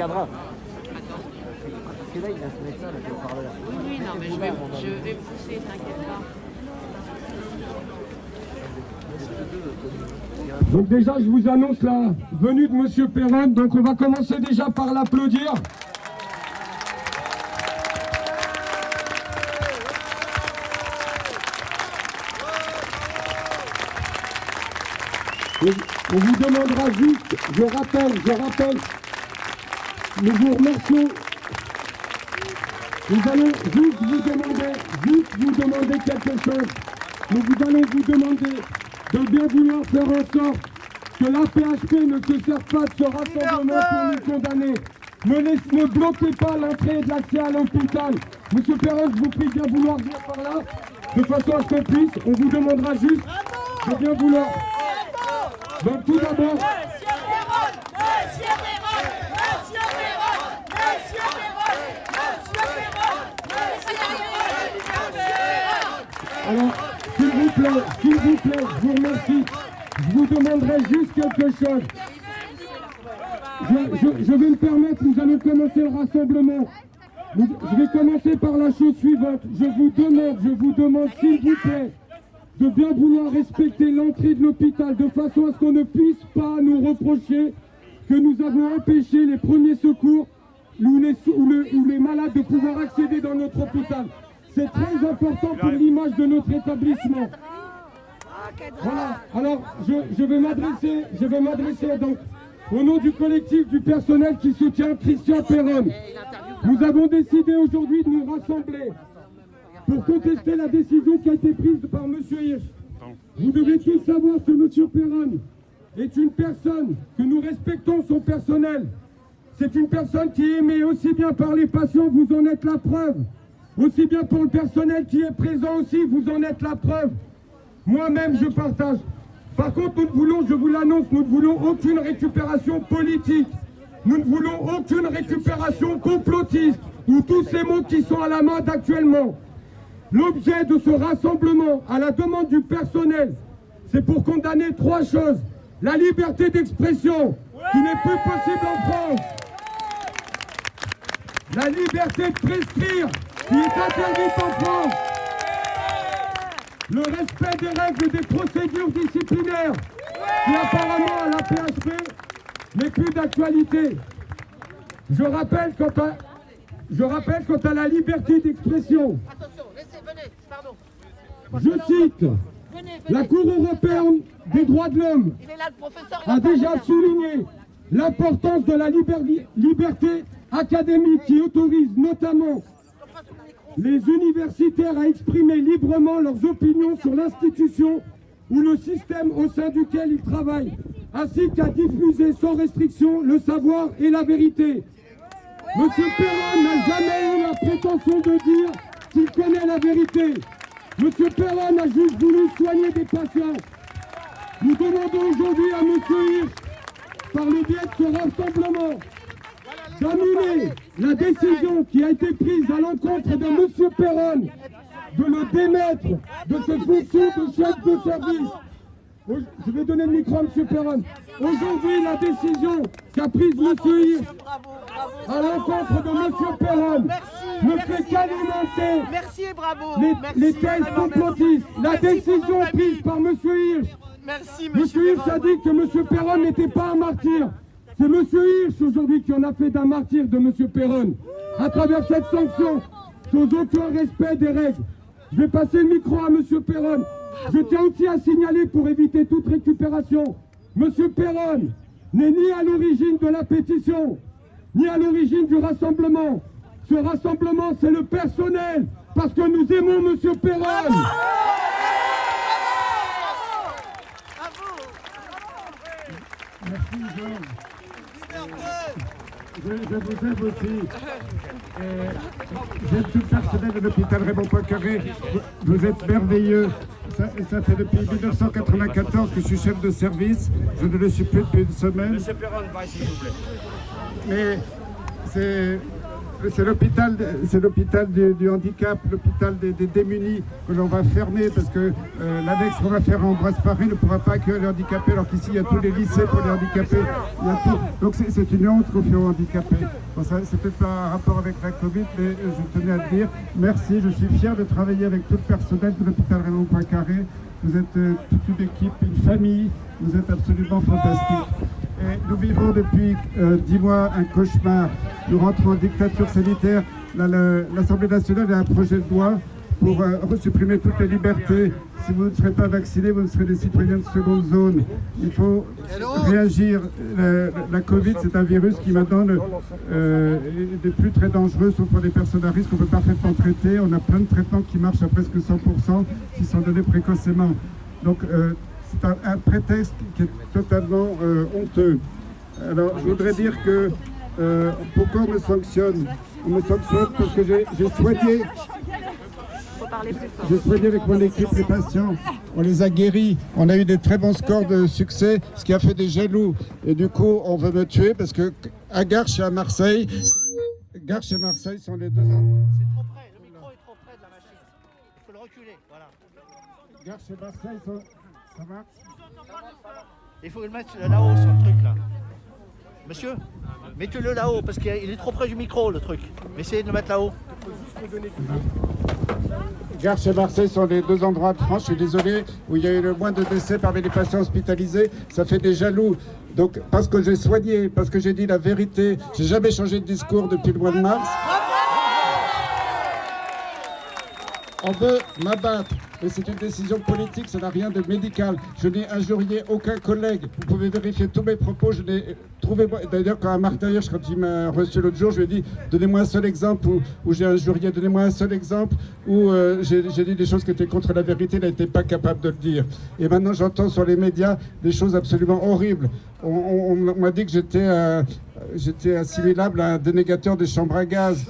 cadre. Parce que là, il a ce mec-là, qui parle là. Oui, non, mais je vais pousser, t'inquiète pas. Donc déjà, je vous annonce la venue de Monsieur Perron. Donc on va commencer déjà par l'applaudir. On vous demandera juste, je rappelle, nous vous remercions. Nous allons juste vous demander quelque chose. Nous allons vous demander de bien vouloir faire en sorte que la PHP ne se serve pas de ce rassemblement pour nous condamner. Ne bloquez pas l'entrée de l'accès à l'hôpital. Monsieur Perron, je vous prie de bien vouloir venir par là, de façon à ce qu'on puisse. On vous demandera juste de bien vouloir. Donc tout d'abord... Alors, s'il vous plaît, je vous remercie. Je vous demanderai juste quelque chose. Je vais me permettre, nous allons commencer le rassemblement. Je vais commencer par la chose suivante. Je vous demande, s'il vous plaît, de bien vouloir respecter l'entrée de l'hôpital de façon à ce qu'on ne puisse pas nous reprocher que nous avons empêché les premiers secours ou les malades de pouvoir accéder dans notre hôpital. C'est très important pour l'image de notre établissement. Voilà, alors je vais m'adresser donc au nom du collectif du personnel qui soutient Christian Perron. Nous avons décidé aujourd'hui de nous rassembler pour contester la décision qui a été prise par M. Hirsch. Vous devez tous savoir que M. Perron est une personne, que nous respectons son personnel. C'est une personne qui est aimée aussi bien par les patients, vous en êtes la preuve. Aussi bien pour le personnel qui est présent aussi, vous en êtes la preuve. Moi-même, je partage. Par contre, nous ne voulons, je vous l'annonce, nous ne voulons aucune récupération politique. Nous ne voulons aucune récupération complotiste, ou tous ces mots qui sont à la mode actuellement. L'objet de ce rassemblement, à la demande du personnel, c'est pour condamner trois choses. La liberté d'expression, qui n'est plus possible en France. La liberté de prescrire, qui est interdite en France. Le respect des règles des procédures disciplinaires, qui apparemment à la PHP n'est plus d'actualité. Je rappelle quant à la liberté d'expression. Attention, venez, pardon. Je cite, la Cour européenne des droits de l'homme a déjà souligné l'importance de la liberté académique qui autorise notamment les universitaires à exprimer librement leurs opinions sur l'institution ou le système au sein duquel ils travaillent, ainsi qu'à diffuser sans restriction le savoir et la vérité. Monsieur Perron n'a jamais eu la prétention de dire qu'il connaît la vérité. Monsieur Perron a juste voulu soigner des patients. Nous demandons aujourd'hui à Monsieur Hirsch, par le biais de ce rassemblement, d'annuler la décision qui a été prise à l'encontre de M. Perron de le démettre de ses fonctions de chef de service. Je vais donner le micro à M. Perron. Aujourd'hui, la décision qu'a prise M. Hirsch à l'encontre de M. Perron ne fait qu'alimenter les thèses complotistes. La décision prise par M. Hirsch. M. Hirsch a dit que M. Perron n'était pas un martyr. C'est M. Hirsch aujourd'hui qui en a fait d'un martyr de M. Perron, à travers cette sanction, sans aucun respect des règles. Je vais passer le micro à M. Perron. Je tiens aussi à signaler, pour éviter toute récupération, M. Perron n'est ni à l'origine de la pétition, ni à l'origine du rassemblement. Ce rassemblement, c'est le personnel, parce que nous aimons M. Perron. Merci, Georges. Je vous aime aussi. J'aime tout le personnel de l'hôpital Raymond Poincaré. Vous êtes merveilleux. Ça fait depuis 1994 que je suis chef de service. Je ne le suis plus depuis une semaine. Monsieur Perron, s'il vous plaît. Mais c'est l'hôpital du handicap, l'hôpital des démunis que l'on va fermer parce que l'annexe qu'on va faire à Ambroise-Paré ne pourra pas accueillir les handicapés, alors qu'ici il y a tous les lycées pour les handicapés. Il y a tout. Donc c'est une honte qu'on fait aux handicapés. Bon, ça, c'est peut-être pas un rapport avec la Covid, mais je tenais à le dire. Merci, je suis fier de travailler avec tout le personnel de l'hôpital Raymond Poincaré. Vous êtes toute une équipe, une famille, vous êtes absolument fantastique. Et nous vivons depuis 10 mois un cauchemar. Nous rentrons en dictature sanitaire. L'Assemblée nationale a un projet de loi pour supprimer toutes les libertés. Si vous ne serez pas vaccinés, vous ne serez des citoyens de seconde zone. Il faut réagir. La Covid, c'est un virus qui maintenant n'est plus très dangereux, sauf pour les personnes à risque. On peut parfaitement traiter. On a plein de traitements qui marchent à presque 100%, qui sont donnés précocement. Donc, c'est un prétexte qui est totalement honteux. Alors, je voudrais dire que pourquoi on me sanctionne? On me sanctionne parce que j'ai soigné. J'ai soigné avec mon équipe les patients, on les a guéris, on a eu des très bons scores de succès, ce qui a fait des jaloux. Et du coup, on veut me tuer parce que à Garches et à Marseille, Garches et Marseille sont les deux endroits. C'est trop près, le micro est trop près de la machine. Il faut le reculer, voilà. Garches et Marseille sont... Ça va? Il faut le mettre là-haut sur le truc là. Monsieur, mettez-le là-haut parce qu'il est trop près du micro le truc. Essayez de le mettre là-haut. Garches et Marseille sont les deux endroits de France, je suis désolé, où il y a eu le moins de décès parmi les patients hospitalisés. Ça fait des jaloux. Donc, parce que j'ai soigné, parce que j'ai dit la vérité, j'ai jamais changé de discours depuis le mois de mars. On veut m'abattre, et c'est une décision politique, ça n'a rien de médical. Je n'ai injurié aucun collègue. Vous pouvez vérifier tous mes propos. Je n'ai trouvé. D'ailleurs, quand Marc Tailleur, quand il m'a reçu l'autre jour, je lui ai dit donnez-moi un seul exemple où j'ai injurié, donnez-moi un seul exemple où j'ai dit des choses qui étaient contre la vérité. Il n'était pas capable de le dire. Et maintenant, j'entends sur les médias des choses absolument horribles. On m'a dit que j'étais assimilable à un dénégateur des chambres à gaz.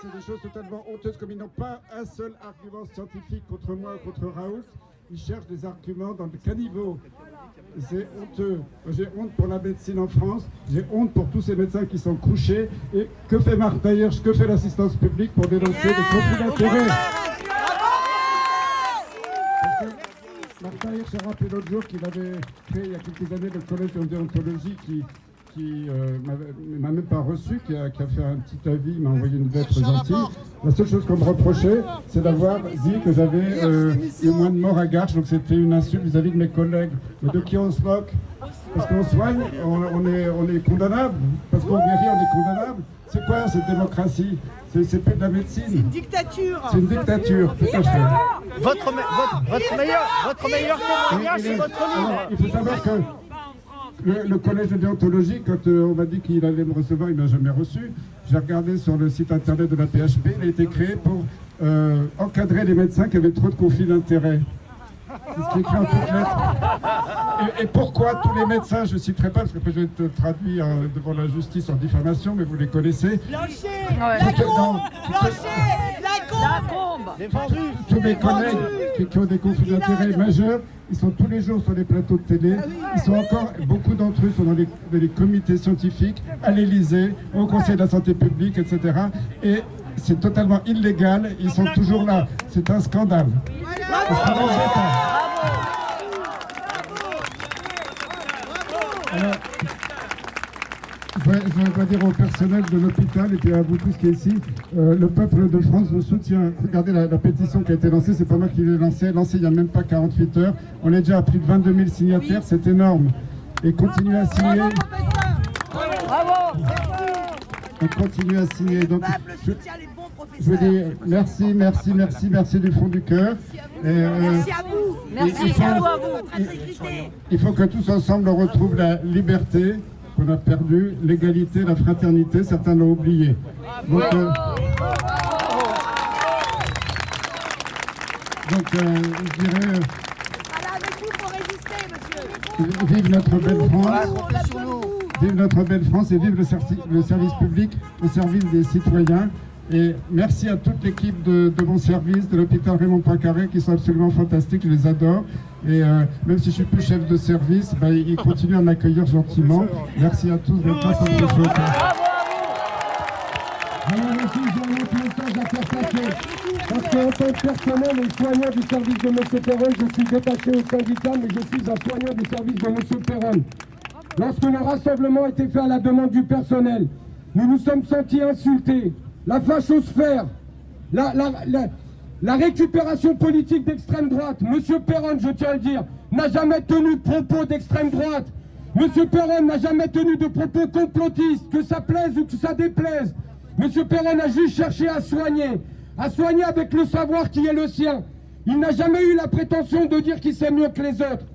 C'est des choses totalement honteuses, comme ils n'ont pas un seul argument scientifique contre moi ou contre Raoult. Ils cherchent des arguments dans le caniveau. C'est honteux. J'ai honte pour la médecine en France. J'ai honte pour tous ces médecins qui sont couchés. Et que fait Marc Tailleur, que fait l'assistance publique pour dénoncer les conflits d'intérêts? Marc Tailleur s'est rappelé l'autre jour qu'il avait créé il y a quelques années le collège de déontologie qui m'a même pas reçu, qui a fait un petit avis, m'a envoyé une lettre gentille. La seule chose qu'on me reprochait, c'est d'avoir dit que j'avais eu moins de morts à Garches, donc c'était une insulte vis-à-vis de mes collègues. Mais de qui on se moque? Parce qu'on soigne, on est condamnable. Parce qu'on guérit, on est condamnable. C'est quoi cette démocratie? C'est plus de la médecine. C'est une dictature. C'est une dictature, tout à fait. Votre meilleur témoignage, c'est votre livre. Alors, il faut savoir que le collège de déontologie, quand on m'a dit qu'il allait me recevoir, il ne m'a jamais reçu. J'ai regardé sur le site internet de la PHP, il a été créé pour encadrer les médecins qui avaient trop de conflits d'intérêts. C'est ce qui est écrit en toutes lettres. Et pourquoi tous les médecins, je ne citerai pas, parce que je vais être traduit devant la justice en diffamation, mais vous les connaissez. Blanchet, Lacombe, Tous mes collègues qui ont des conflits d'intérêts majeurs, ils sont tous les jours sur les plateaux de télé. Ils sont encore, beaucoup d'entre eux sont dans les comités scientifiques, à l'Élysée, au Conseil de la santé publique, etc. Et c'est totalement illégal, ils sont toujours là. C'est un scandale. Alors, je voudrais dire au personnel de l'hôpital et puis à vous tous qui êtes ici, le peuple de France vous soutient. Regardez la pétition qui a été lancée, c'est pas moi qui l'ai lancée, il n'y a même pas 48 heures. On est déjà à plus de 22 000 signataires, c'est énorme. Et continuez à signer. Bravo. On continue à signer. Donc, je veux dire merci du fond du cœur. Merci à vous. Merci à vous. Il faut que tous ensemble on retrouve la liberté qu'on a perdue, l'égalité, la fraternité, certains l'ont oublié. Donc, je dirais... Vive notre belle France, vive notre belle France et vive le service public au service des citoyens. Et merci à toute l'équipe de mon service, de l'hôpital Raymond Poincaré, qui sont absolument fantastiques, je les adore. Et même si je suis plus chef de service, il continue à m'accueillir gentiment. Merci à tous d'être là pour ce show. Alors aussi, j'ai un autre message à faire passer. Parce qu'en tant que personnel et soignant du service de M. Perron, je suis détaché au syndicat, mais je suis un soignant du service de M. Perron. Lorsque le rassemblement a été fait à la demande du personnel, nous nous sommes sentis insultés. La fachosphère, la récupération politique d'extrême droite. M. Perron, je tiens à le dire, n'a jamais tenu de propos d'extrême droite. M. Perron n'a jamais tenu de propos complotistes, que ça plaise ou que ça déplaise. M. Perron a juste cherché à soigner avec le savoir qui est le sien. Il n'a jamais eu la prétention de dire qu'il sait mieux que les autres.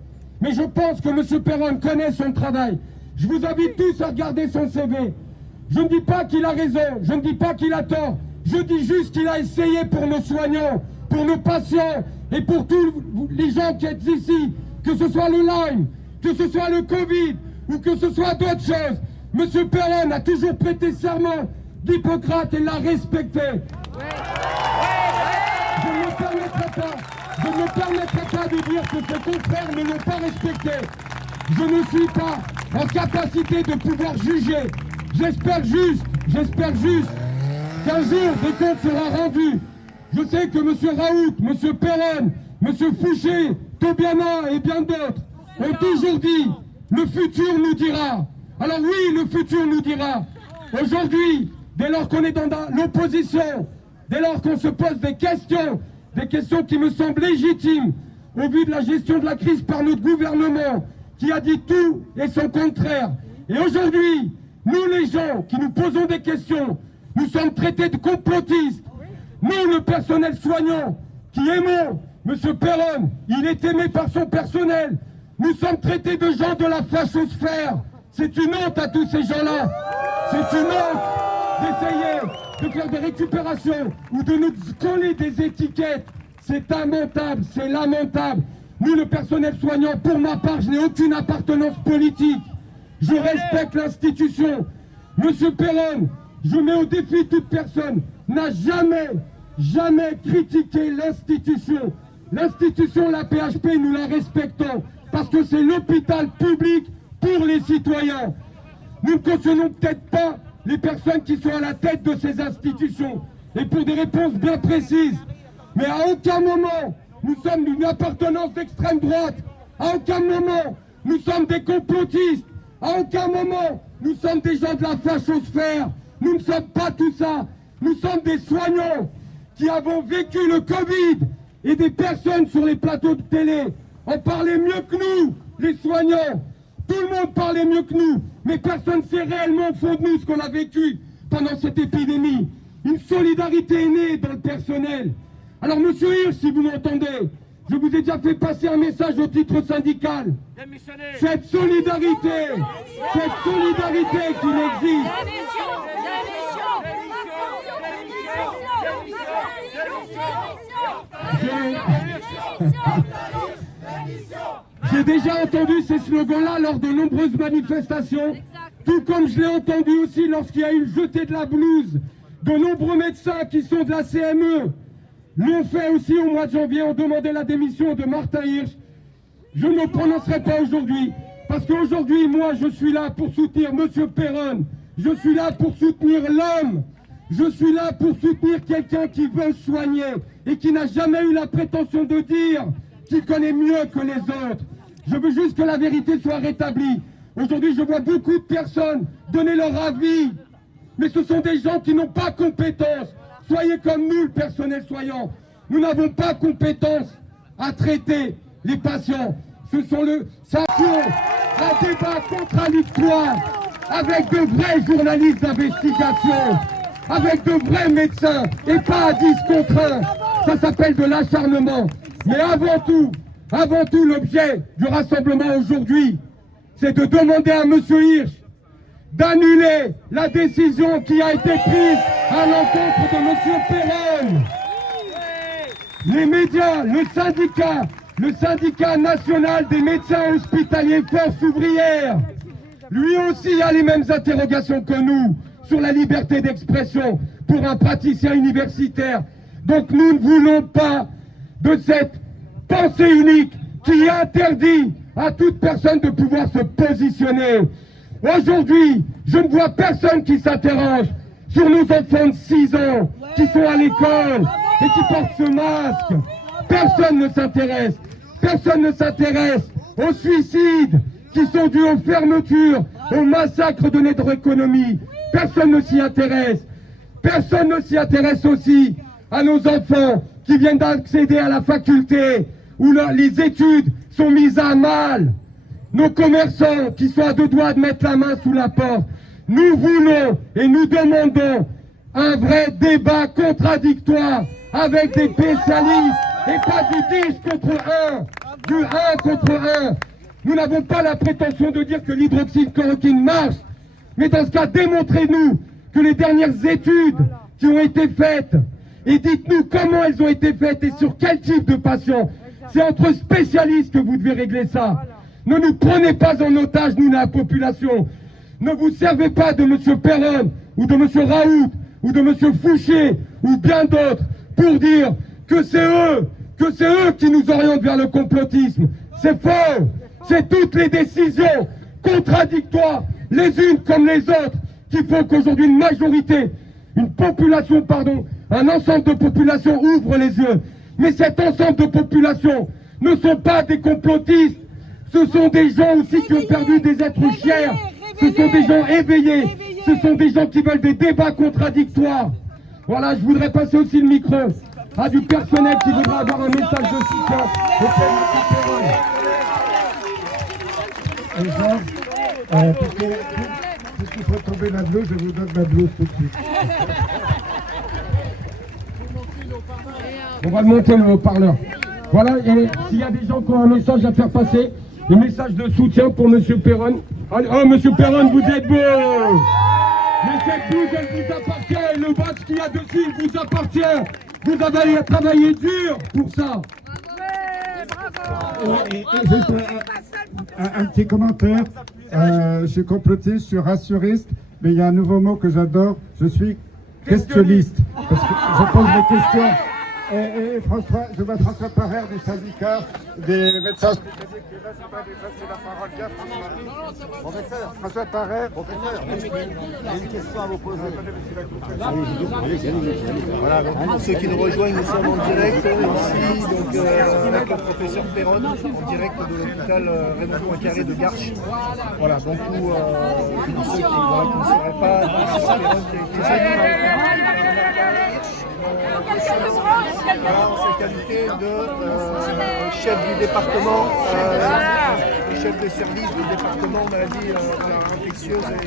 Mais je pense que M. Perron connaît son travail. Je vous invite tous à regarder son CV. Je ne dis pas qu'il a raison, je ne dis pas qu'il a tort. Je dis juste qu'il a essayé pour nos soignants, pour nos patients et pour tous les gens qui êtes ici, que ce soit le Lyme, que ce soit le Covid ou que ce soit d'autres choses. M. Perron a toujours prêté serment d'Hippocrate et l'a respecté. Je ne me permettrai pas de dire que ses confrères ne l'ont pas respecté. Je ne suis pas en capacité de pouvoir juger. J'espère juste qu'un jour des comptes sera rendu. Je sais que M. Raoult, M. Perron, M. Fouché, Tobiana et bien d'autres ont toujours dit « le futur nous dira ». Alors oui, le futur nous dira. Aujourd'hui, dès lors qu'on est dans l'opposition, dès lors qu'on se pose des questions qui me semblent légitimes, au vu de la gestion de la crise par notre gouvernement, qui a dit tout et son contraire. Et aujourd'hui, nous les gens qui nous posons des questions, nous sommes traités de complotistes. Nous, le personnel soignant, qui aimons M. Perron, il est aimé par son personnel. Nous sommes traités de gens de la fachosphère. C'est une honte à tous ces gens-là. C'est une honte d'essayer de faire des récupérations ou de nous coller des étiquettes. C'est lamentable, c'est lamentable. Nous, le personnel soignant, pour ma part, je n'ai aucune appartenance politique. Je respecte l'institution. Monsieur Perron, je mets au défi toute personne, n'a jamais critiqué l'institution. L'institution, la PHP, nous la respectons parce que c'est l'hôpital public pour les citoyens. Nous ne cautionnons peut-être pas les personnes qui sont à la tête de ces institutions et pour des réponses bien précises. Mais à aucun moment, nous sommes d'une appartenance d'extrême droite. À aucun moment, nous sommes des complotistes. À aucun moment, nous sommes des gens de la fachosphère. Nous ne sommes pas tout ça. Nous sommes des soignants qui avons vécu le Covid et des personnes sur les plateaux de télé en parlaient mieux que nous, les soignants. Tout le monde parlait mieux que nous, mais personne ne sait réellement au fond de nous ce qu'on a vécu pendant cette épidémie. Une solidarité est née dans le personnel. Alors, monsieur Hirsch, si vous m'entendez, je vous ai déjà fait passer un message au titre syndical. Cette solidarité qu'il existe. J'ai déjà entendu ces slogans-là lors de nombreuses manifestations, tout comme je l'ai entendu aussi lorsqu'il y a eu le jeté de la blouse. De nombreux médecins qui sont de la CME l'ont fait aussi au mois de janvier, ont demandé la démission de Martin Hirsch. Je ne me prononcerai pas aujourd'hui, parce qu'aujourd'hui, moi, je suis là pour soutenir M. Perron. Je suis là pour soutenir l'homme. Je suis là pour soutenir quelqu'un qui veut soigner et qui n'a jamais eu la prétention de dire qu'il connaît mieux que les autres. Je veux juste que la vérité soit rétablie. Aujourd'hui, je vois beaucoup de personnes donner leur avis, mais ce sont des gens qui n'ont pas compétence. Soyez comme nous, le personnel soignant. Nous n'avons pas compétence à traiter les patients. Ce sont un débat contradictoire avec de vrais journalistes d'investigation, avec de vrais médecins et pas à 10 contre 1. Ça s'appelle de l'acharnement. Mais avant tout, l'objet du rassemblement aujourd'hui, c'est de demander à M. Hirsch d'annuler la décision qui a été prise à l'encontre de M. Perron. Les médias, le syndicat national des médecins hospitaliers Force ouvrière, lui aussi a les mêmes interrogations que nous sur la liberté d'expression pour un praticien universitaire. Donc nous ne voulons pas de cette pensée unique qui interdit à toute personne de pouvoir se positionner. Aujourd'hui, je ne vois personne qui s'interroge sur nos enfants de 6 ans qui sont à l'école et qui portent ce masque. Personne ne s'intéresse. Personne ne s'intéresse aux suicides qui sont dus aux fermetures, au massacre de notre économie. Personne ne s'y intéresse. Personne ne s'y intéresse aussi à nos enfants qui viennent d'accéder à la faculté où les études sont mises à mal. Nos commerçants qui sont à 2 doigts de mettre la main sous la porte. Nous voulons et nous demandons un vrai débat contradictoire avec des spécialistes et pas du 10 contre 1, du 1 contre 1. Nous n'avons pas la prétention de dire que l'hydroxychloroquine marche, mais dans ce cas, démontrez-nous que les dernières études qui ont été faites, et dites-nous comment elles ont été faites et sur quel type de patients. C'est entre spécialistes que vous devez régler ça. Ne nous prenez pas en otage, nous, la population. Ne vous servez pas de M. Perron, ou de M. Raoult, ou de M. Fouché, ou bien d'autres, pour dire que c'est eux qui nous orientent vers le complotisme. C'est faux. C'est toutes les décisions contradictoires, les unes comme les autres, qui font qu'aujourd'hui une majorité, un ensemble de populations ouvre les yeux. Mais cet ensemble de populations ne sont pas des complotistes. Ce sont des gens aussi qui ont perdu des êtres chers. Ce sont des gens éveillés. Ce sont des gens qui veulent des débats contradictoires. Voilà, je voudrais passer aussi le micro à du personnel qui voudra avoir un message de soutien. Et Georges, puisqu'il faut tomber la blouse, je vous donne ma blouse tout de suite. On va monter le haut-parleur. Voilà, et s'il y a des gens qui ont un message à faire passer, le message de soutien pour M. Perron. Oh, M. Perron, vous êtes beau! Mais cette blouse, elle vous appartient, le badge qu'il y a dessus, il vous appartient. Vous avez travaillé dur pour ça. Et juste un petit commentaire. Je suis complotiste, je suis rassuriste, mais il y a un nouveau mot que j'adore. Je suis questionniste. Parce que je pose des questions. Et François, je vois François Parère du syndicat des médecins hospitaliers qui est là, je vais lui passer la parole. Bien, François. Professeur. François Parère. Professeur, J'ai une question à vous poser. Voilà, donc pour ceux qui nous rejoignent, nous sommes en direct ici, donc avec le professeur Perron, en direct de l'hôpital Raymond Poincaré de Garches. Voilà, donc pour ceux qui ne seraient pas, Perron qui est en sa qualité de chef du département, chef de service du département maladie infectieuse et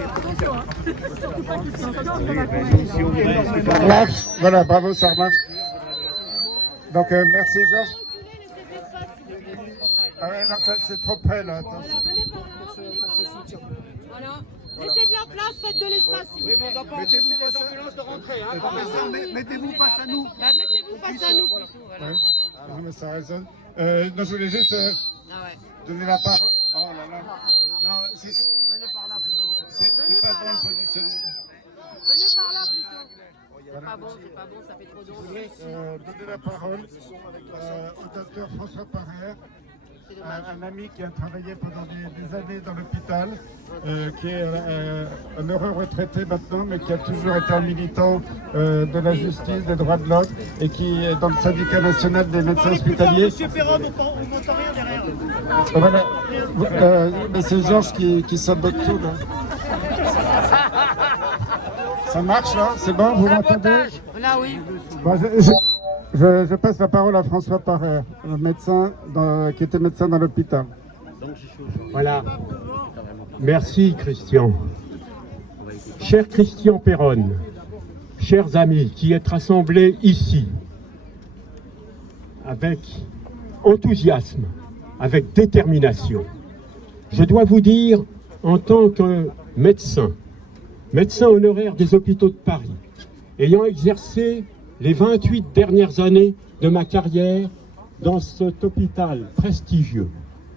ça marche. Voilà, bravo, ça marche. Donc merci Georges. Ah ouais, non, c'est trop près là. Attention. Voilà. Laissez de la place, faites de l'espace. Si oui, mais on doit pas empêcher les ambulances de rentrer. Hein, professeur, mettez-vous face à nous. Bah, mettez-vous face à nous. Voilà. Non, mais ça résonne. Non, je voulais juste donner la parole. Oh là là. Non, venez par là plutôt. C'est pas bon le positionner. Venez par là plutôt. C'est pas bon, ça fait trop d'eau. Je voulais donner la parole au docteur François Parère. Un ami qui a travaillé pendant des années dans l'hôpital, qui est un heureux retraité maintenant, mais qui a toujours été un militant de la justice, des droits de l'homme, et qui est dans le syndicat national des médecins hospitaliers. Monsieur Perron, on n'entend rien derrière. Voilà. Mais c'est Georges qui sabote tout là. Ça marche là? C'est bon? Vous m'entendez? Là oui. Bon, je passe la parole à François Parère, médecin qui était médecin dans l'hôpital. Voilà. Merci Christian. Cher Christian Perron, chers amis qui êtes rassemblés ici, avec enthousiasme, avec détermination, je dois vous dire, en tant que médecin honoraire des hôpitaux de Paris, ayant exercé les 28 dernières années de ma carrière dans cet hôpital prestigieux,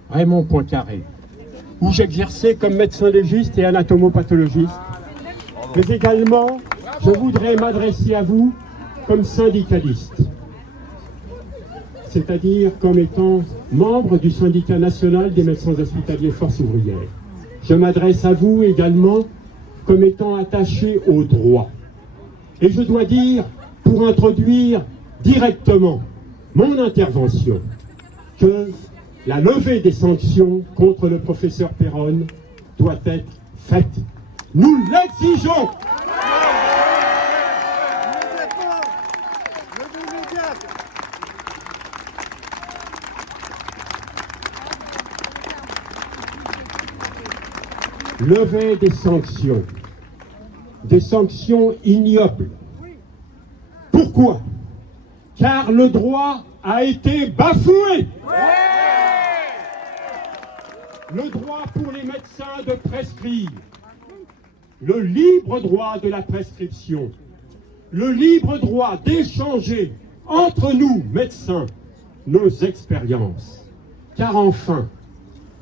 Raymond Poincaré, où j'exerçais comme médecin légiste et anatomopathologiste. Mais également, je voudrais m'adresser à vous comme syndicaliste. c'est-à-dire comme étant membre du syndicat national des médecins hospitaliers Force ouvrière. Je m'adresse à vous également comme étant attaché au droit. Et je dois dire, pour introduire directement mon intervention, que la levée des sanctions contre le professeur Péronne doit être faite. Nous l'exigeons. Lever des sanctions ignobles. Pourquoi? Car le droit a été bafoué. Le droit pour les médecins de prescrire, le libre droit de la prescription, le libre droit d'échanger entre nous, médecins, nos expériences. Car enfin,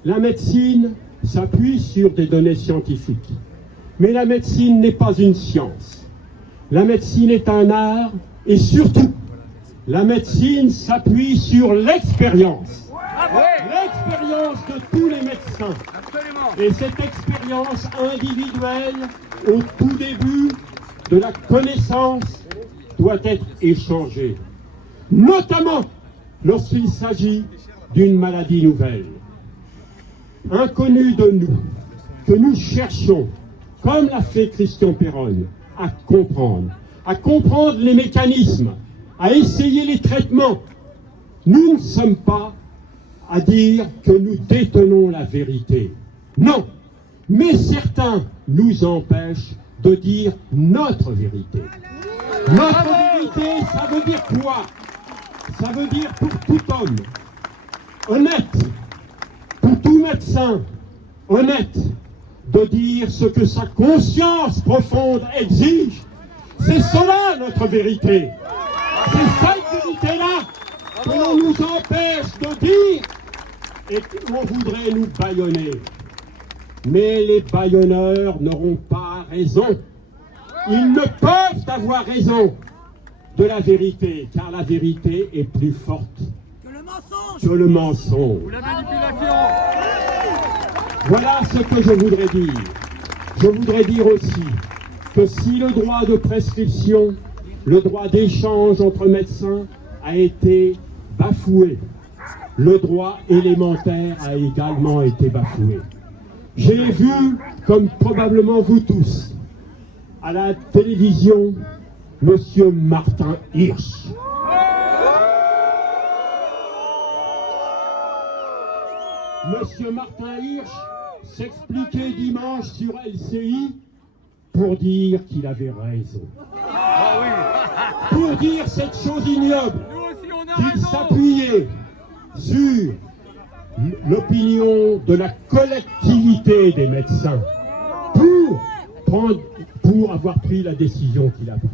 la médecine s'appuie sur des données scientifiques. Mais la médecine n'est pas une science. La médecine est un art et surtout, la médecine s'appuie sur l'expérience. L'expérience de tous les médecins. Et cette expérience individuelle, au tout début de la connaissance, doit être échangée. Notamment lorsqu'il s'agit d'une maladie nouvelle. Inconnue de nous, que nous cherchons, comme l'a fait Christian Péronne, à comprendre les mécanismes, à essayer les traitements. Nous ne sommes pas à dire que nous détenons la vérité. Non, mais certains nous empêchent de dire notre vérité. Notre vérité, ça veut dire quoi? Ça veut dire pour tout homme honnête, pour tout médecin honnête, de dire ce que sa conscience profonde exige. C'est cela notre vérité. C'est cette vérité-là que l'on nous empêche de dire et qu'on voudrait nous bâillonner. Mais les bâillonneurs n'auront pas raison. Ils ne peuvent avoir raison de la vérité, car la vérité est plus forte que le mensonge. Voilà ce que je voudrais dire. Je voudrais dire aussi que si le droit de prescription, le droit d'échange entre médecins a été bafoué, le droit élémentaire a également été bafoué. J'ai vu, comme probablement vous tous, à la télévision, Monsieur Martin Hirsch. Monsieur Martin Hirsch s'expliquait dimanche sur LCI pour dire qu'il avait raison. Pour dire cette chose ignoble, qu'il s'appuyait sur l'opinion de la collectivité des médecins pour avoir pris la décision qu'il a prise.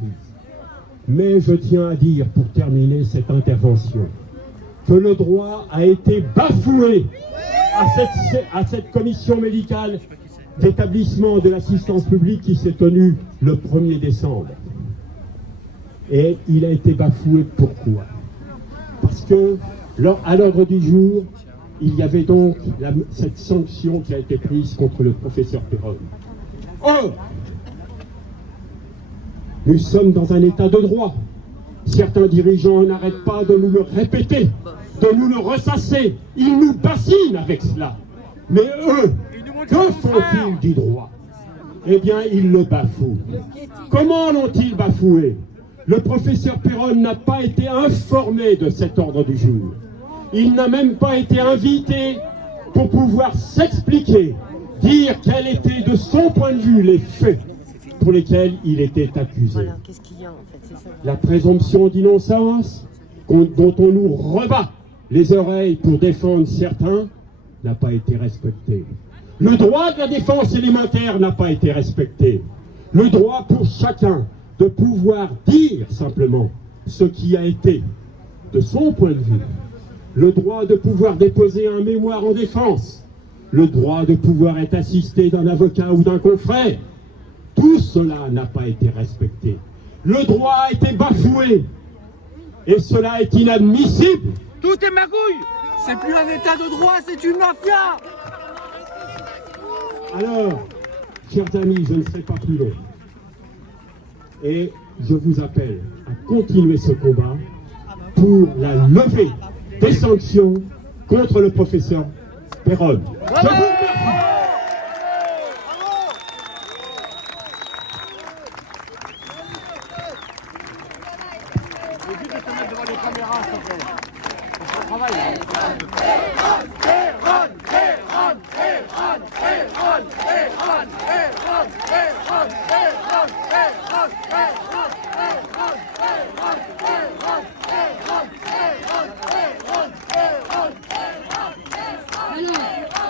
Mais je tiens à dire, pour terminer cette intervention, que le droit a été bafoué à cette commission médicale d'établissement de l'assistance publique qui s'est tenue le 1er décembre. Et il a été bafoué pourquoi? Parce que, à l'ordre du jour, il y avait donc cette sanction qui a été prise contre le professeur Péronne. Or, nous sommes dans un état de droit. Certains dirigeants n'arrêtent pas de nous le répéter, de nous le ressasser. Ils nous bassinent avec cela. Mais eux, que font-ils du droit? Eh bien, ils le bafouent. Comment l'ont-ils bafoué? Le professeur Péronne n'a pas été informé de cet ordre du jour. Il n'a même pas été invité pour pouvoir s'expliquer, dire quels étaient de son point de vue les faits pour lesquels il était accusé. Voilà, qu'est-ce qu'il y a en fait, c'est ça. La présomption d'innocence, dont on nous rebat les oreilles pour défendre certains, n'a pas été respectée. Le droit de la défense élémentaire n'a pas été respecté. Le droit pour chacun de pouvoir dire simplement ce qui a été de son point de vue. Le droit de pouvoir déposer un mémoire en défense. Le droit de pouvoir être assisté d'un avocat ou d'un confrère. Tout cela n'a pas été respecté. Le droit a été bafoué. Et cela est inadmissible Tout est magouille. C'est plus un état de droit, c'est une mafia. Alors, chers amis, je ne serai pas plus long. Et je vous appelle à continuer ce combat pour la levée des sanctions contre le professeur Péronne. Je vous remercie.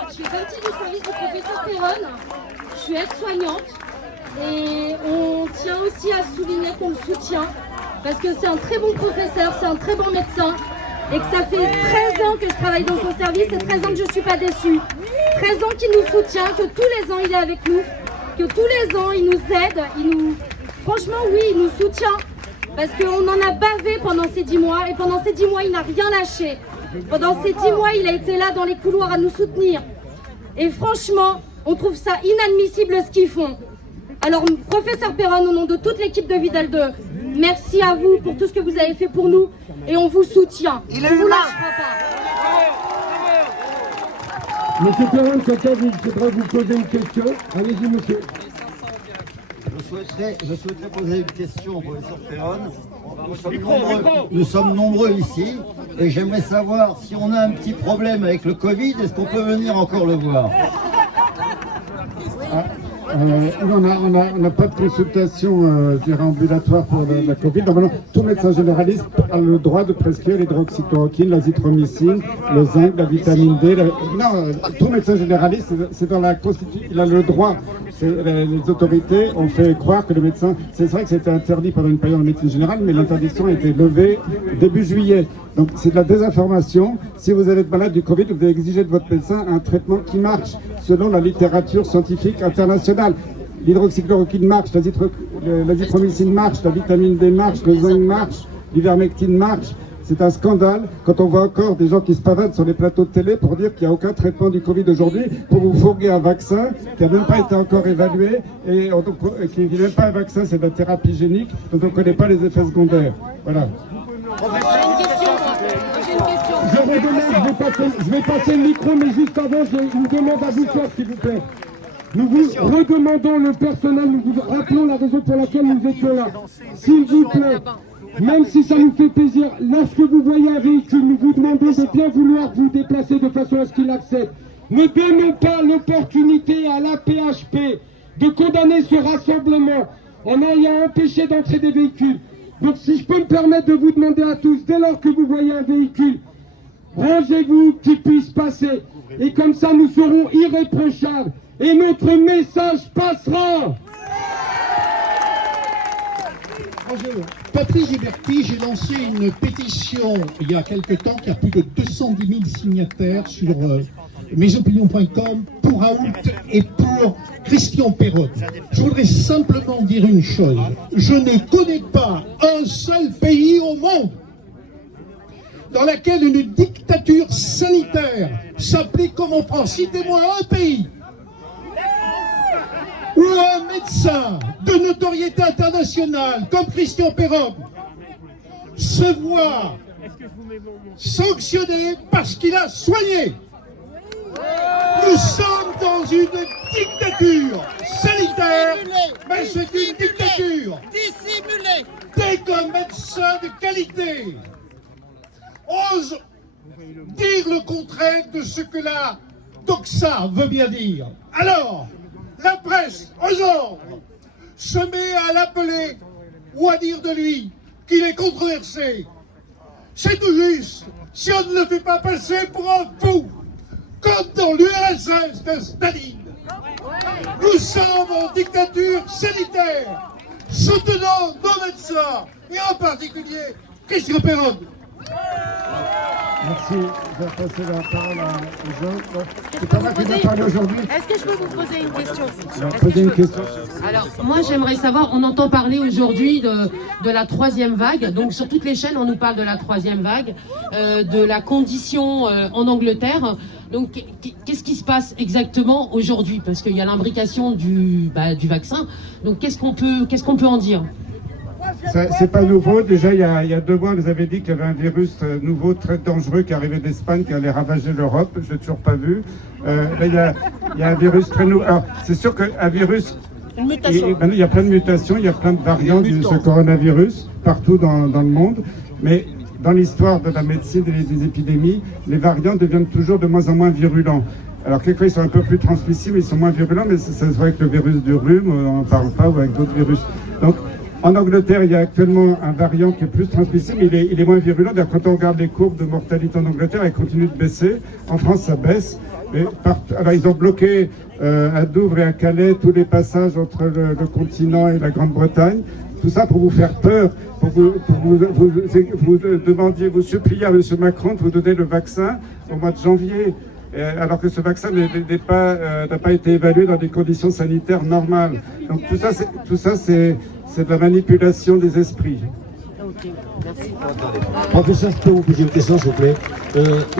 Je fais partie du service du professeur Péronne, je suis aide-soignante et on tient aussi à souligner qu'on le soutient parce que c'est un très bon professeur, c'est un très bon médecin et que ça fait 13 ans que je travaille dans son service et 13 ans que je ne suis pas déçue. 13 ans qu'il nous soutient, que tous les ans il est avec nous, que tous les ans il nous aide, franchement oui, il nous soutient parce qu'on en a bavé pendant ces 10 mois et pendant ces 10 mois il n'a rien lâché. Pendant ces 10 mois, il a été là dans les couloirs à nous soutenir. Et franchement, on trouve ça inadmissible ce qu'ils font. Alors, professeur Péronne, au nom de toute l'équipe de Vidal 2, merci à vous pour tout ce que vous avez fait pour nous et on vous soutient. On ne vous lâchera pas. Monsieur Péronne, quelqu'un voudrait vous poser une question. Allez-y, monsieur. Je souhaiterais poser une question au professeur Péronne. Nous sommes nombreux ici et j'aimerais savoir si on a un petit problème avec le Covid, est-ce qu'on peut venir encore le voir? On n'a pas de consultation ambulatoire pour la Covid. Normalement, tout médecin généraliste a le droit de prescrire l'hydroxychloroquine, l'azithromycine, le zinc, la vitamine D. Tout médecin généraliste, c'est dans la Constitution, il a le droit. Les autorités ont fait croire que le médecin... C'est vrai que c'était interdit pendant une période en médecine générale, mais l'interdiction a été levée début juillet. Donc c'est de la désinformation. Si vous êtes malade du Covid, vous devez exiger de votre médecin un traitement qui marche, selon la littérature scientifique internationale. L'hydroxychloroquine marche, l'azithromycine marche, la vitamine D marche, le zinc marche, l'ivermectine marche. C'est un scandale quand on voit encore des gens qui se pavanent sur les plateaux de télé pour dire qu'il n'y a aucun traitement du Covid aujourd'hui, pour vous fourguer un vaccin qui n'a même pas été encore évalué et qui n'est même pas un vaccin, c'est de la thérapie génique, dont on ne connaît pas les effets secondaires. Voilà. Je vais passer le micro, mais juste avant, je vous demande à vous tous, s'il vous plaît. Nous vous redemandons le personnel, nous vous rappelons la raison pour laquelle nous étions là. S'il vous plaît, même si ça nous fait plaisir, lorsque vous voyez un véhicule, nous vous demandons de bien vouloir vous déplacer de façon à ce qu'il accepte. Ne donnons pas l'opportunité à l'AP-HP de condamner ce rassemblement en ayant empêché d'entrer des véhicules. Donc si je peux me permettre de vous demander à tous, dès lors que vous voyez un véhicule, rangez-vous qu'il puisse passer. Et comme ça, nous serons irréprochables. Et notre message passera. Patrice Ghiberti, j'ai lancé une pétition il y a quelque temps qui a plus de 210 000 signataires sur mesopinions.com pour Raoult et pour Christian Péronne. Je voudrais simplement dire une chose. Je ne connais pas un seul pays au monde dans lequel une dictature sanitaire s'applique comme en France. Citez-moi un pays où un médecin de notoriété internationale comme Christian Péronne se voit sanctionné parce qu'il a soigné. Nous sommes dans une dictature sanitaire, mais c'est une dictature dissimulée. Dès qu'un médecin de qualité ose dire le contraire de ce que la doxa veut bien dire, alors la presse, aux ordres, se met à l'appeler ou à dire de lui qu'il est controversé. C'est tout juste si on ne le fait pas passer pour un fou, comme dans l'URSS de Staline. Nous sommes en dictature sanitaire, soutenant nos médecins, et en particulier Christian Péronne. Merci. Je vais passer la parole aux autres. C'est pas moi qui vais parler aujourd'hui. Est-ce que je peux vous poser une question? Poser une question. Alors, moi, j'aimerais savoir, on entend parler aujourd'hui de la troisième vague. Donc, sur toutes les chaînes, on nous parle de la troisième vague, de la condition en Angleterre. Donc, qu'est-ce qui se passe exactement aujourd'hui? Parce qu'il y a l'imbrication du vaccin. Donc, qu'est-ce qu'on peut en dire? C'est pas nouveau. Déjà, il y a 2 mois, vous avez dit qu'il y avait un virus nouveau, très dangereux, qui arrivait d'Espagne, qui allait ravager l'Europe. Je l'ai toujours pas vu. Là, il y a un virus très nouveau. Alors, c'est sûr qu'un virus... Une mutation. Il y a plein de mutations, il y a plein de variantes de ce coronavirus, partout dans le monde. Mais dans l'histoire de la médecine et des épidémies, les variants deviennent toujours de moins en moins virulents. Alors, quelquefois, ils sont un peu plus transmissibles, ils sont moins virulents, mais ça se voit avec le virus du rhume, on n'en parle pas, ou avec d'autres virus. Donc, en Angleterre, il y a actuellement un variant qui est plus transmissible, mais il est moins virulent. D'ailleurs, quand on regarde les courbes de mortalité en Angleterre, elles continuent de baisser. En France, ça baisse. Alors, ils ont bloqué à Douvres et à Calais tous les passages entre le continent et la Grande-Bretagne. Tout ça pour vous faire peur, pour vous demandiez, vous suppliez à M. Macron de vous donner le vaccin au mois de janvier. Alors que ce vaccin n'a pas été évalué dans des conditions sanitaires normales. Donc tout ça, c'est de la manipulation des esprits. Ok, merci. Professeur, je peux vous poser une question, s'il vous plaît?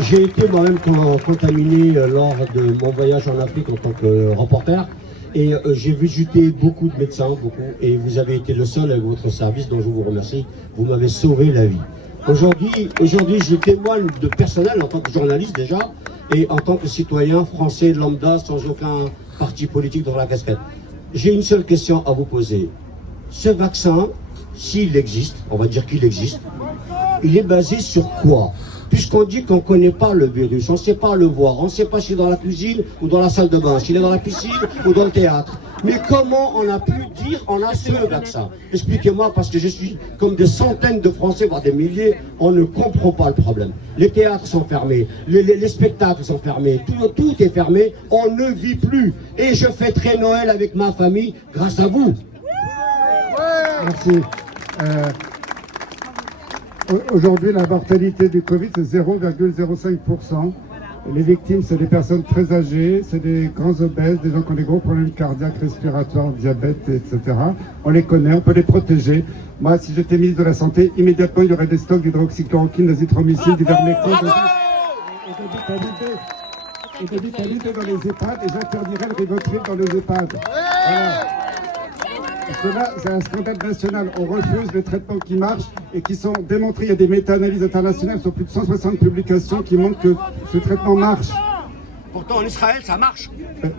J'ai été moi-même contaminé lors de mon voyage en Afrique en tant que reporter. Et j'ai visité beaucoup de médecins, et vous avez été le seul avec votre service, dont je vous remercie. Vous m'avez sauvé la vie. Aujourd'hui, je témoigne de personnel en tant que journaliste déjà, et en tant que citoyen français lambda, sans aucun parti politique dans la casquette. J'ai une seule question à vous poser. Ce vaccin, s'il existe, on va dire qu'il existe, il est basé sur quoi? Puisqu'on dit qu'on ne connaît pas le virus, on ne sait pas le voir, on ne sait pas s'il est dans la cuisine ou dans la salle de bain, s'il est dans la piscine ou dans le théâtre. Mais comment on a pu dire on a su le vaccin? Expliquez-moi, parce que je suis comme des centaines de Français, voire des milliers, on ne comprend pas le problème. Les théâtres sont fermés, les spectacles sont fermés, tout est fermé, on ne vit plus. Et je fêterai Noël avec ma famille grâce à vous. Merci. Aujourd'hui, la mortalité du Covid, c'est 0,05%. Les victimes, c'est des personnes très âgées, c'est des grands obèses, des gens qui ont des gros problèmes cardiaques, respiratoires, diabète, etc. On les connaît, on peut les protéger. Moi, si j'étais ministre de la Santé, immédiatement, il y aurait des stocks d'hydroxychloroquine, d'azithromycine, d'ivermectin, et de vitamines dans les EHPAD, et j'interdirais le Rivotril dans les EHPAD. Voilà. Cela, c'est un scandale national. On refuse les traitements qui marchent et qui sont démontrés. Il y a des méta-analyses internationales sur plus de 160 publications qui montrent que ce traitement marche. Pourtant, en Israël, ça marche.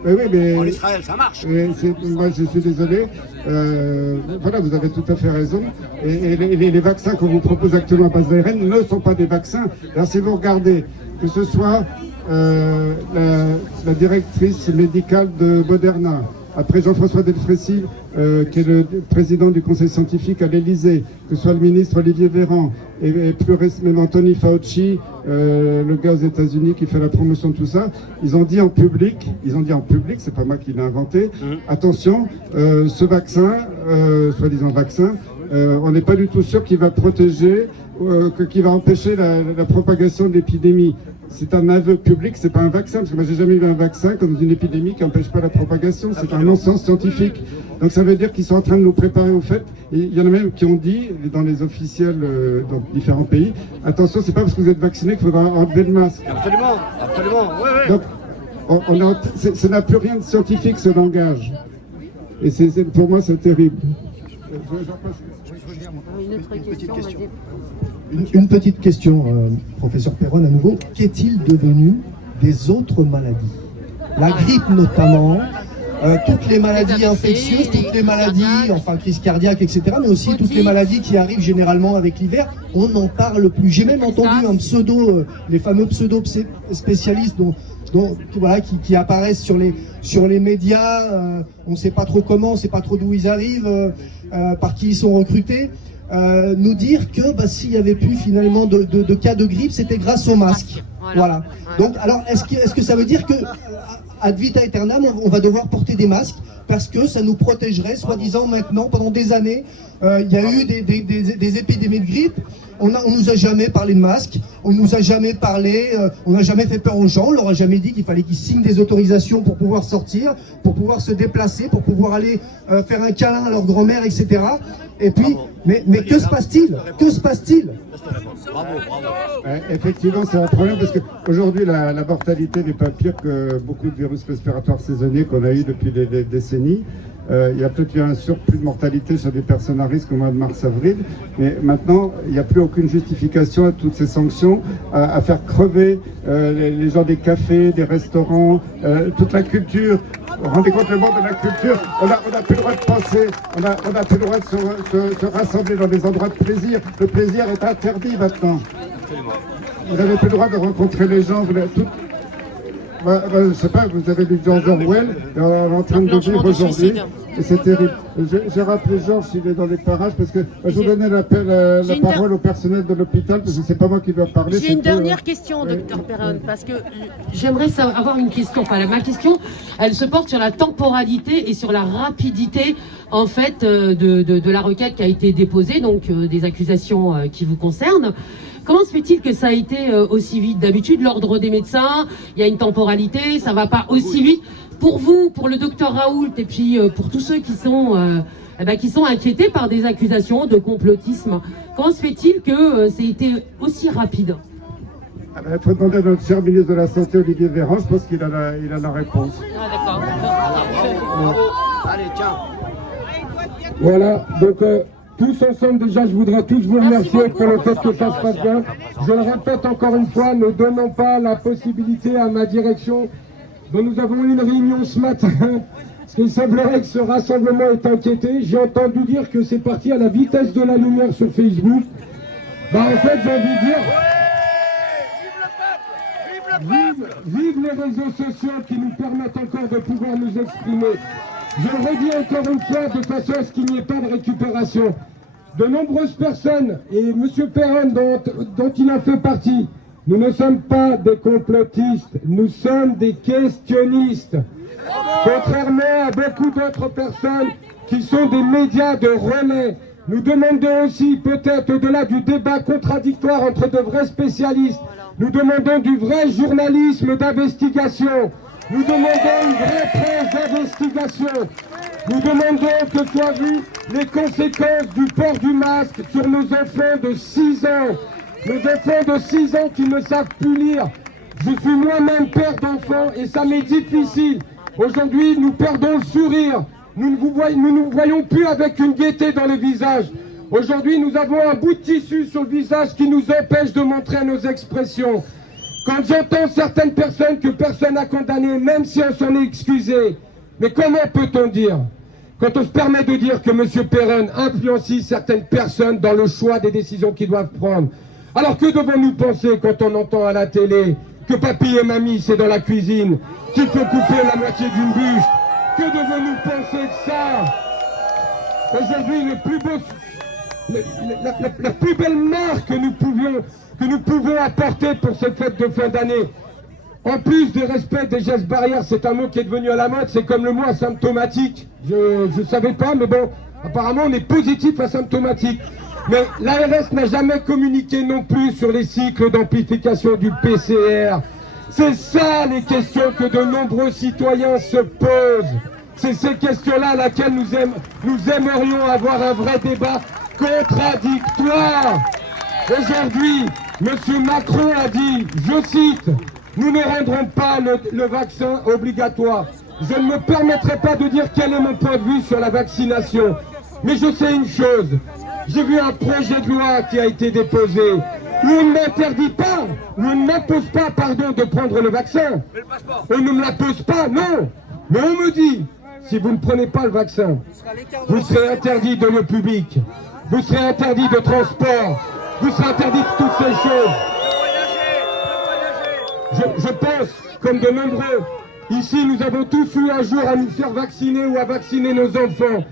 Oui, mais en Israël, ça marche. Moi, je suis désolé. Voilà, vous avez tout à fait raison. Et les vaccins qu'on vous propose actuellement à base d'ARN ne sont pas des vaccins. Alors, si vous regardez, que ce soit la directrice médicale de Moderna, après Jean-François Delfrécy, qui est le président du conseil scientifique à l'Élysée, que ce soit le ministre Olivier Véran, et plus récemment Anthony Fauci, le gars aux États-Unis qui fait la promotion de tout ça, ils ont dit en public, c'est pas moi qui l'ai inventé, attention, ce vaccin, soi-disant vaccin, on n'est pas du tout sûr qu'il va protéger, qu'il va empêcher la propagation de l'épidémie. C'est un aveu public, c'est pas un vaccin, parce que moi j'ai jamais vu un vaccin comme une épidémie qui n'empêche pas la propagation, c'est un non-sens scientifique. Donc ça veut dire qu'ils sont en train de nous préparer au fait, et il y en a même qui ont dit, dans les officiels dans différents pays, attention, c'est pas parce que vous êtes vacciné qu'il faudra enlever le masque. Absolument, absolument, oui, oui. Donc, ça n'a plus rien de scientifique ce langage. Et pour moi c'est terrible. Une petite question, professeur Perron, à nouveau. Qu'est-il devenu des autres maladies? La grippe notamment, toutes les maladies infectieuses, toutes les maladies, enfin crise cardiaque, etc., mais aussi toutes les maladies qui arrivent généralement avec l'hiver, on n'en parle plus. J'ai même entendu un pseudo, les fameux pseudo-spécialistes voilà, qui apparaissent sur les médias, on ne sait pas trop comment, on ne sait pas trop d'où ils arrivent, par qui ils sont recrutés, nous dire que s'il y avait plus finalement de cas de grippe, c'était grâce au masque. Voilà. Donc, alors, est-ce que ça veut dire que ad vitam aeternam, on va devoir porter des masques parce que ça nous protégerait, soi-disant maintenant, pendant des années. Il y a eu des épidémies de grippe. On nous a jamais parlé de masques, on nous a jamais parlé, on n'a jamais fait peur aux gens, on leur a jamais dit qu'il fallait qu'ils signent des autorisations pour pouvoir sortir, pour pouvoir se déplacer, pour pouvoir aller faire un câlin à leur grand-mère, etc. Et puis, mais que se passe-t-il? Que se passe-t-il? Effectivement, c'est un problème parce qu'aujourd'hui, la mortalité n'est pas pire que beaucoup de virus respiratoires saisonniers qu'on a eu depuis des décennies. Il y a peut-être eu un surplus de mortalité sur des personnes à risque au mois de mars-avril, mais maintenant, il n'y a plus aucune justification à toutes ces sanctions, à faire crever les gens des cafés, des restaurants, toute la culture. Vous vous rendez compte, le monde de la culture, on n'a plus le droit de penser, on n'a plus le droit de se rassembler dans des endroits de plaisir. Le plaisir est interdit maintenant. Vous n'avez plus le droit de rencontrer les gens, vous avez tout... je ne sais pas, vous avez lu George Orwell, en train de vivre aujourd'hui, et c'est terrible. J'ai rappelé Georges s'il est dans les parages, parce que je vous donnais la parole au personnel de l'hôpital, parce que c'est pas moi qui dois parler. J'ai une dernière question, docteur Perron, parce que j'aimerais avoir une question. Enfin, ma question, elle se porte sur la temporalité et sur la rapidité, en fait, de la requête qui a été déposée, donc des accusations qui vous concernent. Comment se fait-il que ça a été aussi vite? D'habitude, l'ordre des médecins, il y a une temporalité, ça va pas aussi vite. Pour vous, pour le docteur Raoult, et puis pour tous ceux qui sont inquiétés par des accusations de complotisme, comment se fait-il que ça a été aussi rapide? Il faut demander à notre cher ministre de la Santé, Olivier Véran, je pense qu'il a la réponse. Ah d'accord. Allez, tiens. Voilà, donc tous ensemble déjà, je voudrais tous vous remercier pour le fait que ça se passe bien. Je le répète encore une fois, ne donnons pas la possibilité à ma direction, dont nous avons eu une réunion ce matin, parce qu'il semblerait que ce rassemblement est inquiété. J'ai entendu dire que c'est parti à la vitesse de la lumière sur Facebook. En fait, j'ai envie de dire... Vive les réseaux sociaux qui nous permettent encore de pouvoir nous exprimer. Je le redis encore une fois de façon à ce qu'il n'y ait pas de récupération. De nombreuses personnes, et M. Perron dont il en fait partie, nous ne sommes pas des complotistes, nous sommes des questionnistes. Contrairement à beaucoup d'autres personnes qui sont des médias de relais, nous demandons aussi, peut-être au-delà du débat contradictoire entre de vrais spécialistes, nous demandons du vrai journalisme d'investigation. Nous demandons une vraie presse d'investigation. Nous demandons que soient vues les conséquences du port du masque sur nos enfants de 6 ans. Nos enfants de 6 ans qui ne savent plus lire. Je suis moi-même père d'enfants et ça m'est difficile. Aujourd'hui, nous perdons le sourire. Nous ne nous voyons plus avec une gaieté dans le visage. Aujourd'hui, nous avons un bout de tissu sur le visage qui nous empêche de montrer nos expressions. Quand j'entends certaines personnes que personne n'a condamnées, même si on s'en est excusé, mais comment peut-on dire, quand on se permet de dire que M. Perron influencie certaines personnes dans le choix des décisions qu'ils doivent prendre? Alors que devons-nous penser quand on entend à la télé que papy et mamie c'est dans la cuisine, qu'il faut couper la moitié d'une bûche? Que devons-nous penser de ça? Aujourd'hui, la plus belle marque que nous pouvons apporter pour cette fête de fin d'année, en plus du respect des gestes barrières, c'est un mot qui est devenu à la mode, c'est comme le mot asymptomatique. Je ne savais pas, mais bon, apparemment on est positif asymptomatique. Mais l'ARS n'a jamais communiqué non plus sur les cycles d'amplification du PCR. C'est ça les questions que de nombreux citoyens se posent. C'est ces questions-là à laquelle nous aimerions avoir un vrai débat contradictoire. Aujourd'hui, M. Macron a dit, je cite, « Nous ne rendrons pas le vaccin obligatoire. » Je ne me permettrai pas de dire quel est mon point de vue sur la vaccination. Mais je sais une chose, j'ai vu un projet de loi qui a été déposé où on ne m'interdit pas, où on ne m'impose pas, pardon, de prendre le vaccin. On ne me l'impose pas, non. Mais on me dit, si vous ne prenez pas le vaccin, vous serez interdit de lieu public, vous serez interdit de transport, vous serez interdit de toutes ces choses. Je pense, comme de nombreux, ici nous avons tous eu un jour à nous faire vacciner ou à vacciner nos enfants.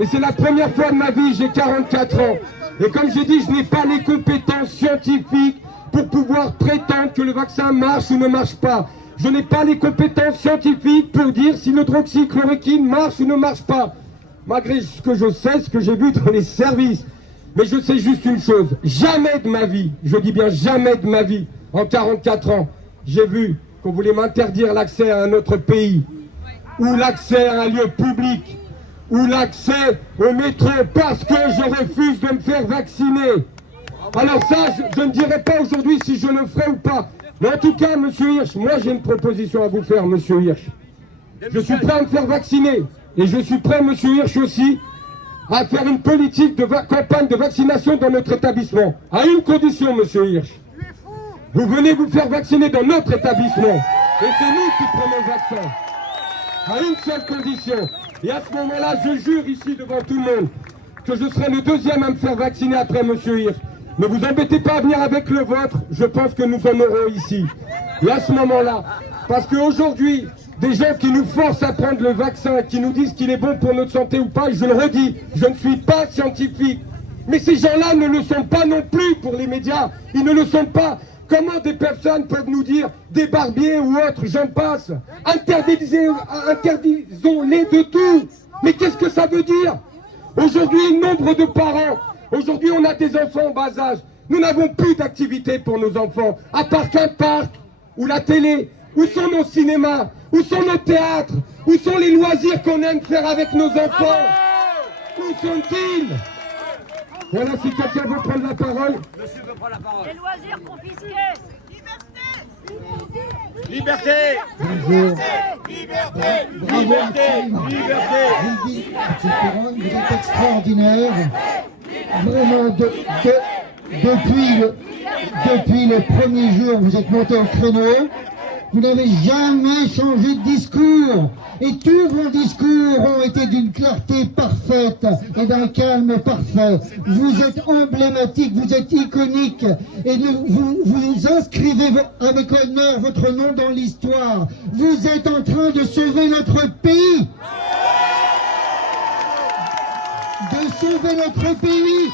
Et c'est la première fois de ma vie, j'ai 44 ans. Et comme j'ai dit, je n'ai pas les compétences scientifiques pour pouvoir prétendre que le vaccin marche ou ne marche pas. Je n'ai pas les compétences scientifiques pour dire si l'hydroxychloroquine marche ou ne marche pas. Malgré ce que je sais, ce que j'ai vu dans les services. Mais je sais juste une chose, jamais de ma vie, je dis bien jamais de ma vie, en 44 ans, j'ai vu qu'on voulait m'interdire l'accès à un autre pays, ou l'accès à un lieu public, ou l'accès au métro parce que je refuse de me faire vacciner. Alors ça, je ne dirai pas aujourd'hui si je le ferai ou pas. Mais en tout cas, monsieur Hirsch, moi j'ai une proposition à vous faire, monsieur Hirsch. Je suis prêt à me faire vacciner. Et je suis prêt, monsieur Hirsch aussi, à faire une politique de campagne de vaccination dans notre établissement. À une condition, monsieur Hirsch. Vous venez vous faire vacciner dans notre établissement. Et c'est nous qui prenons le vaccin. À une seule condition. Et à ce moment-là, je jure ici devant tout le monde que je serai le deuxième à me faire vacciner après monsieur Hirsch. Ne vous embêtez pas à venir avec le vôtre, je pense que nous en aurons ici. Et à ce moment-là, parce qu'aujourd'hui, des gens qui nous forcent à prendre le vaccin, qui nous disent qu'il est bon pour notre santé ou pas, et je le redis, je ne suis pas scientifique. Mais ces gens-là ne le sont pas non plus pour les médias, ils ne le sont pas. Comment des personnes peuvent nous dire, des barbiers ou autres, j'en passe, interdisons-les de tout. Mais qu'est-ce que ça veut dire? Aujourd'hui, nombre de parents, aujourd'hui on a des enfants en bas âge, nous n'avons plus d'activité pour nos enfants, à part qu'un parc, ou la télé. Où sont nos cinémas? Où sont nos théâtres? Où sont les loisirs qu'on aime faire avec nos enfants? Où sont-ils? Voilà, si quelqu'un veut prendre la parole. Monsieur veut prendre la parole. Les loisirs confisqués. Liberté. Bonjour. Liberté. Je vous le dis, M. Perron, vous êtes extraordinaire. Vraiment, depuis le premier jour, vous êtes monté au créneau. Vous n'avez jamais changé de discours. Et tous vos discours ont été d'une clarté parfaite et d'un calme parfait. Vous êtes emblématique, vous êtes iconique. Et vous inscrivez avec honneur votre nom dans l'histoire. Vous êtes en train de sauver notre pays. De sauver notre pays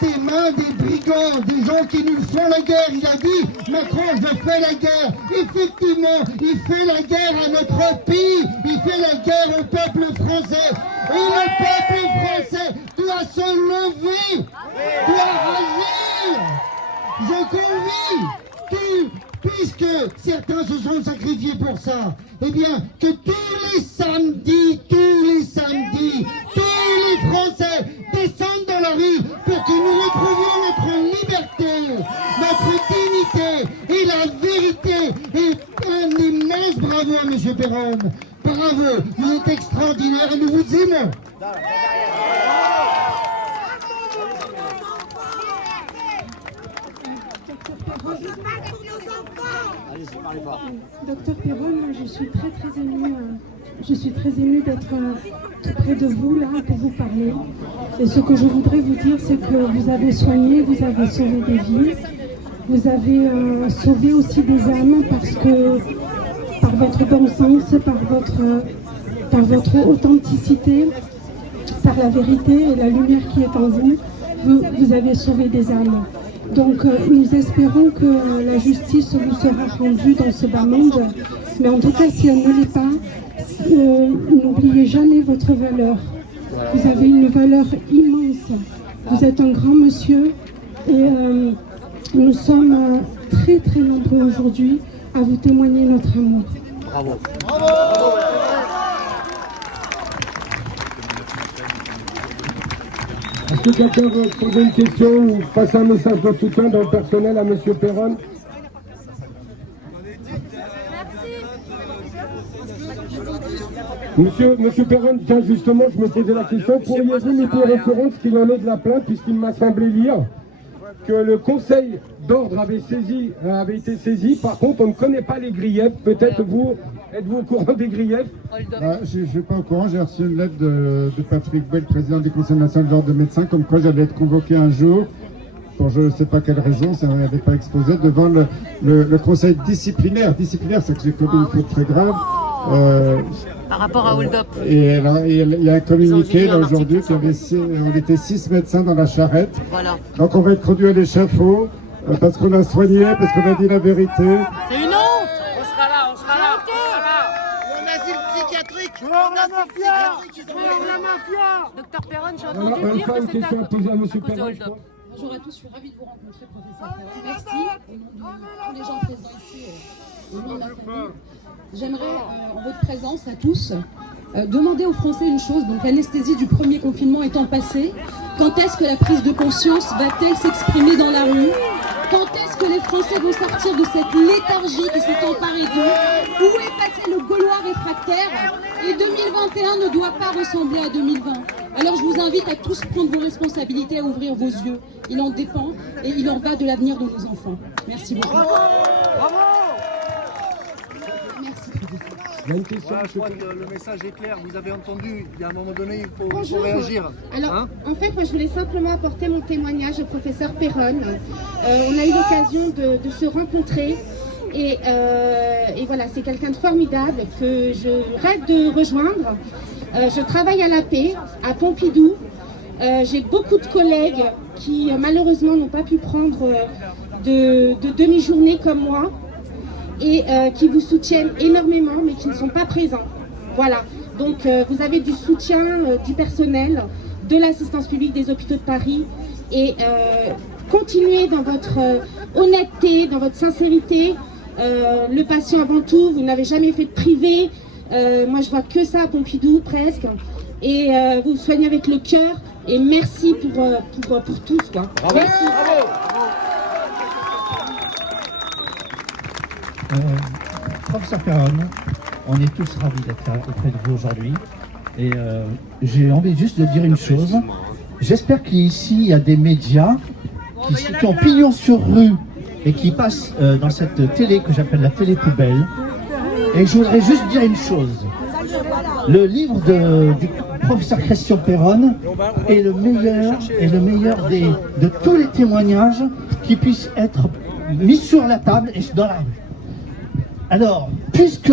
des mains des brigands, des gens qui nous font la guerre. Il a dit, Macron, je fais la guerre. Effectivement, il fait la guerre à notre pays. Il fait la guerre au peuple français. Et le peuple français doit se lever, doit agir. Je convie, puisque certains se sont sacrifiés pour ça, eh bien, que tous les samedis, tous les Français descendent dans la rue pour que nous retrouvions notre liberté, notre dignité et la vérité. Et un immense bravo à M. Perron. Bravo, vous êtes extraordinaire et nous vous aimons. Docteur Perron, je suis très émue. Je suis très émue d'être tout près de vous là pour vous parler. Et ce que je voudrais vous dire, c'est que vous avez soigné, vous avez sauvé des vies, vous avez sauvé aussi des âmes parce que par votre bon sens, par votre authenticité, par la vérité et la lumière qui est en vous, vous avez sauvé des âmes. Donc nous espérons que la justice vous sera rendue dans ce bas monde, mais en tout cas si elle ne l'est pas, n'oubliez jamais votre valeur. Vous avez une valeur immense. Vous êtes un grand monsieur et nous sommes très nombreux aujourd'hui à vous témoigner notre amour. Bravo. Est-ce que quelqu'un veut poser une question ou passer un message de soutien dans le personnel à M. Perron? Monsieur Perron, tiens, justement, je me posais la question, pourriez-vous nous tenir au courant de ce qu'il en est de la plainte, puisqu'il m'a semblé lire que le Conseil d'ordre avait été saisi, par contre on ne connaît pas les griefs, peut-être vous, êtes-vous au courant des griefs? Je ne suis pas au courant, j'ai reçu une lettre de Patrick Bell, président du Conseil national de l'ordre des médecins, comme quoi j'allais être convoqué un jour, pour je ne sais pas quelle raison, ça n'avait pas exposé, devant le Conseil disciplinaire. Disciplinaire, c'est que j'ai commis une faute très grave. Par rapport à Hold Up. Et alors, il y a un communiqué là aujourd'hui on était 6 médecins dans la charrette. Voilà. Donc on va être conduit à l'échafaud parce qu'on a soigné, parce qu'on a dit la vérité. C'est une honte. On sera là. Docteur Perron, j'ai Voilà, entendu dire que une c'était question à poser à M. Perron. Bonjour à tous, je suis ravie de vous rencontrer, professeur Perron. Merci au nom de tous les gens présents ici, au nom de la famille. J'aimerais, en votre présence à tous, demander aux Français une chose. Donc l'anesthésie du premier confinement étant passée, quand est-ce que la prise de conscience va-t-elle s'exprimer dans la rue? Quand est-ce que les Français vont sortir de cette léthargie qui s'est emparée d'eux? Où est passé le Gaulois réfractaire? Et 2021 ne doit pas ressembler à 2020. Alors je vous invite à tous prendre vos responsabilités, à ouvrir vos yeux. Il en dépend et il en va de l'avenir de nos enfants. Merci beaucoup. Merci. Il y a une question. Voilà, je crois que le message est clair. Vous avez entendu, il y a un moment donné, il faut réagir. Alors, hein? en fait, moi, je voulais simplement apporter mon témoignage au professeur Perron. On a eu l'occasion de se rencontrer. Et voilà, c'est quelqu'un de formidable que je rêve de rejoindre. Je travaille à la paix, à Pompidou. J'ai beaucoup de collègues qui, malheureusement, n'ont pas pu prendre de demi-journée comme moi. Et qui vous soutiennent énormément, mais qui ne sont pas présents. Voilà, donc vous avez du soutien du personnel, de l'assistance publique des hôpitaux de Paris, et continuez dans votre honnêteté, dans votre sincérité. Le patient avant tout, vous n'avez jamais fait de privé, moi je vois que ça à Pompidou presque, et vous soignez avec le cœur, et merci pour tous, quoi. Merci. Professeur Perron, on est tous ravis d'être auprès de vous aujourd'hui. Et j'ai envie juste de dire une chose. J'espère qu'ici, il y a des médias qui ont pignon sur rue et qui passent dans cette télé que j'appelle la télé poubelle. Et je voudrais juste dire une chose. Le livre du professeur Christian Perron est le meilleur de tous les témoignages qui puissent être mis sur la table et dans la rue. Alors, puisque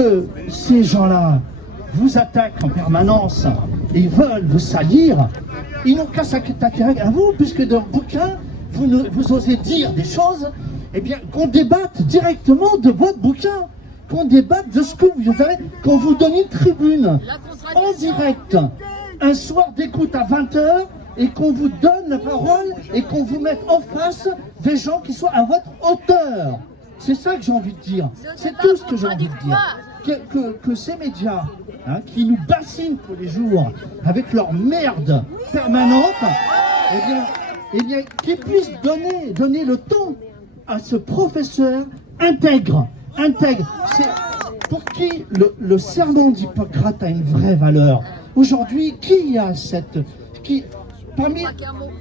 ces gens-là vous attaquent en permanence et veulent vous salir, ils n'ont qu'à s'attaquer à vous, puisque dans le bouquin, vous osez dire des choses, eh bien, qu'on débatte directement de votre bouquin, qu'on débatte de ce que vous avez, qu'on vous donne une tribune en direct, un soir d'écoute à 20h, et qu'on vous donne la parole et qu'on vous mette en face des gens qui soient à votre hauteur. C'est ça que j'ai envie de dire. C'est tout ce que j'ai envie de dire. Que ces médias qui nous bassinent tous les jours avec leur merde permanente, eh bien qu'ils puissent donner le ton à ce professeur intègre. C'est pour qui le serment d'Hippocrate a une vraie valeur. Aujourd'hui, parmi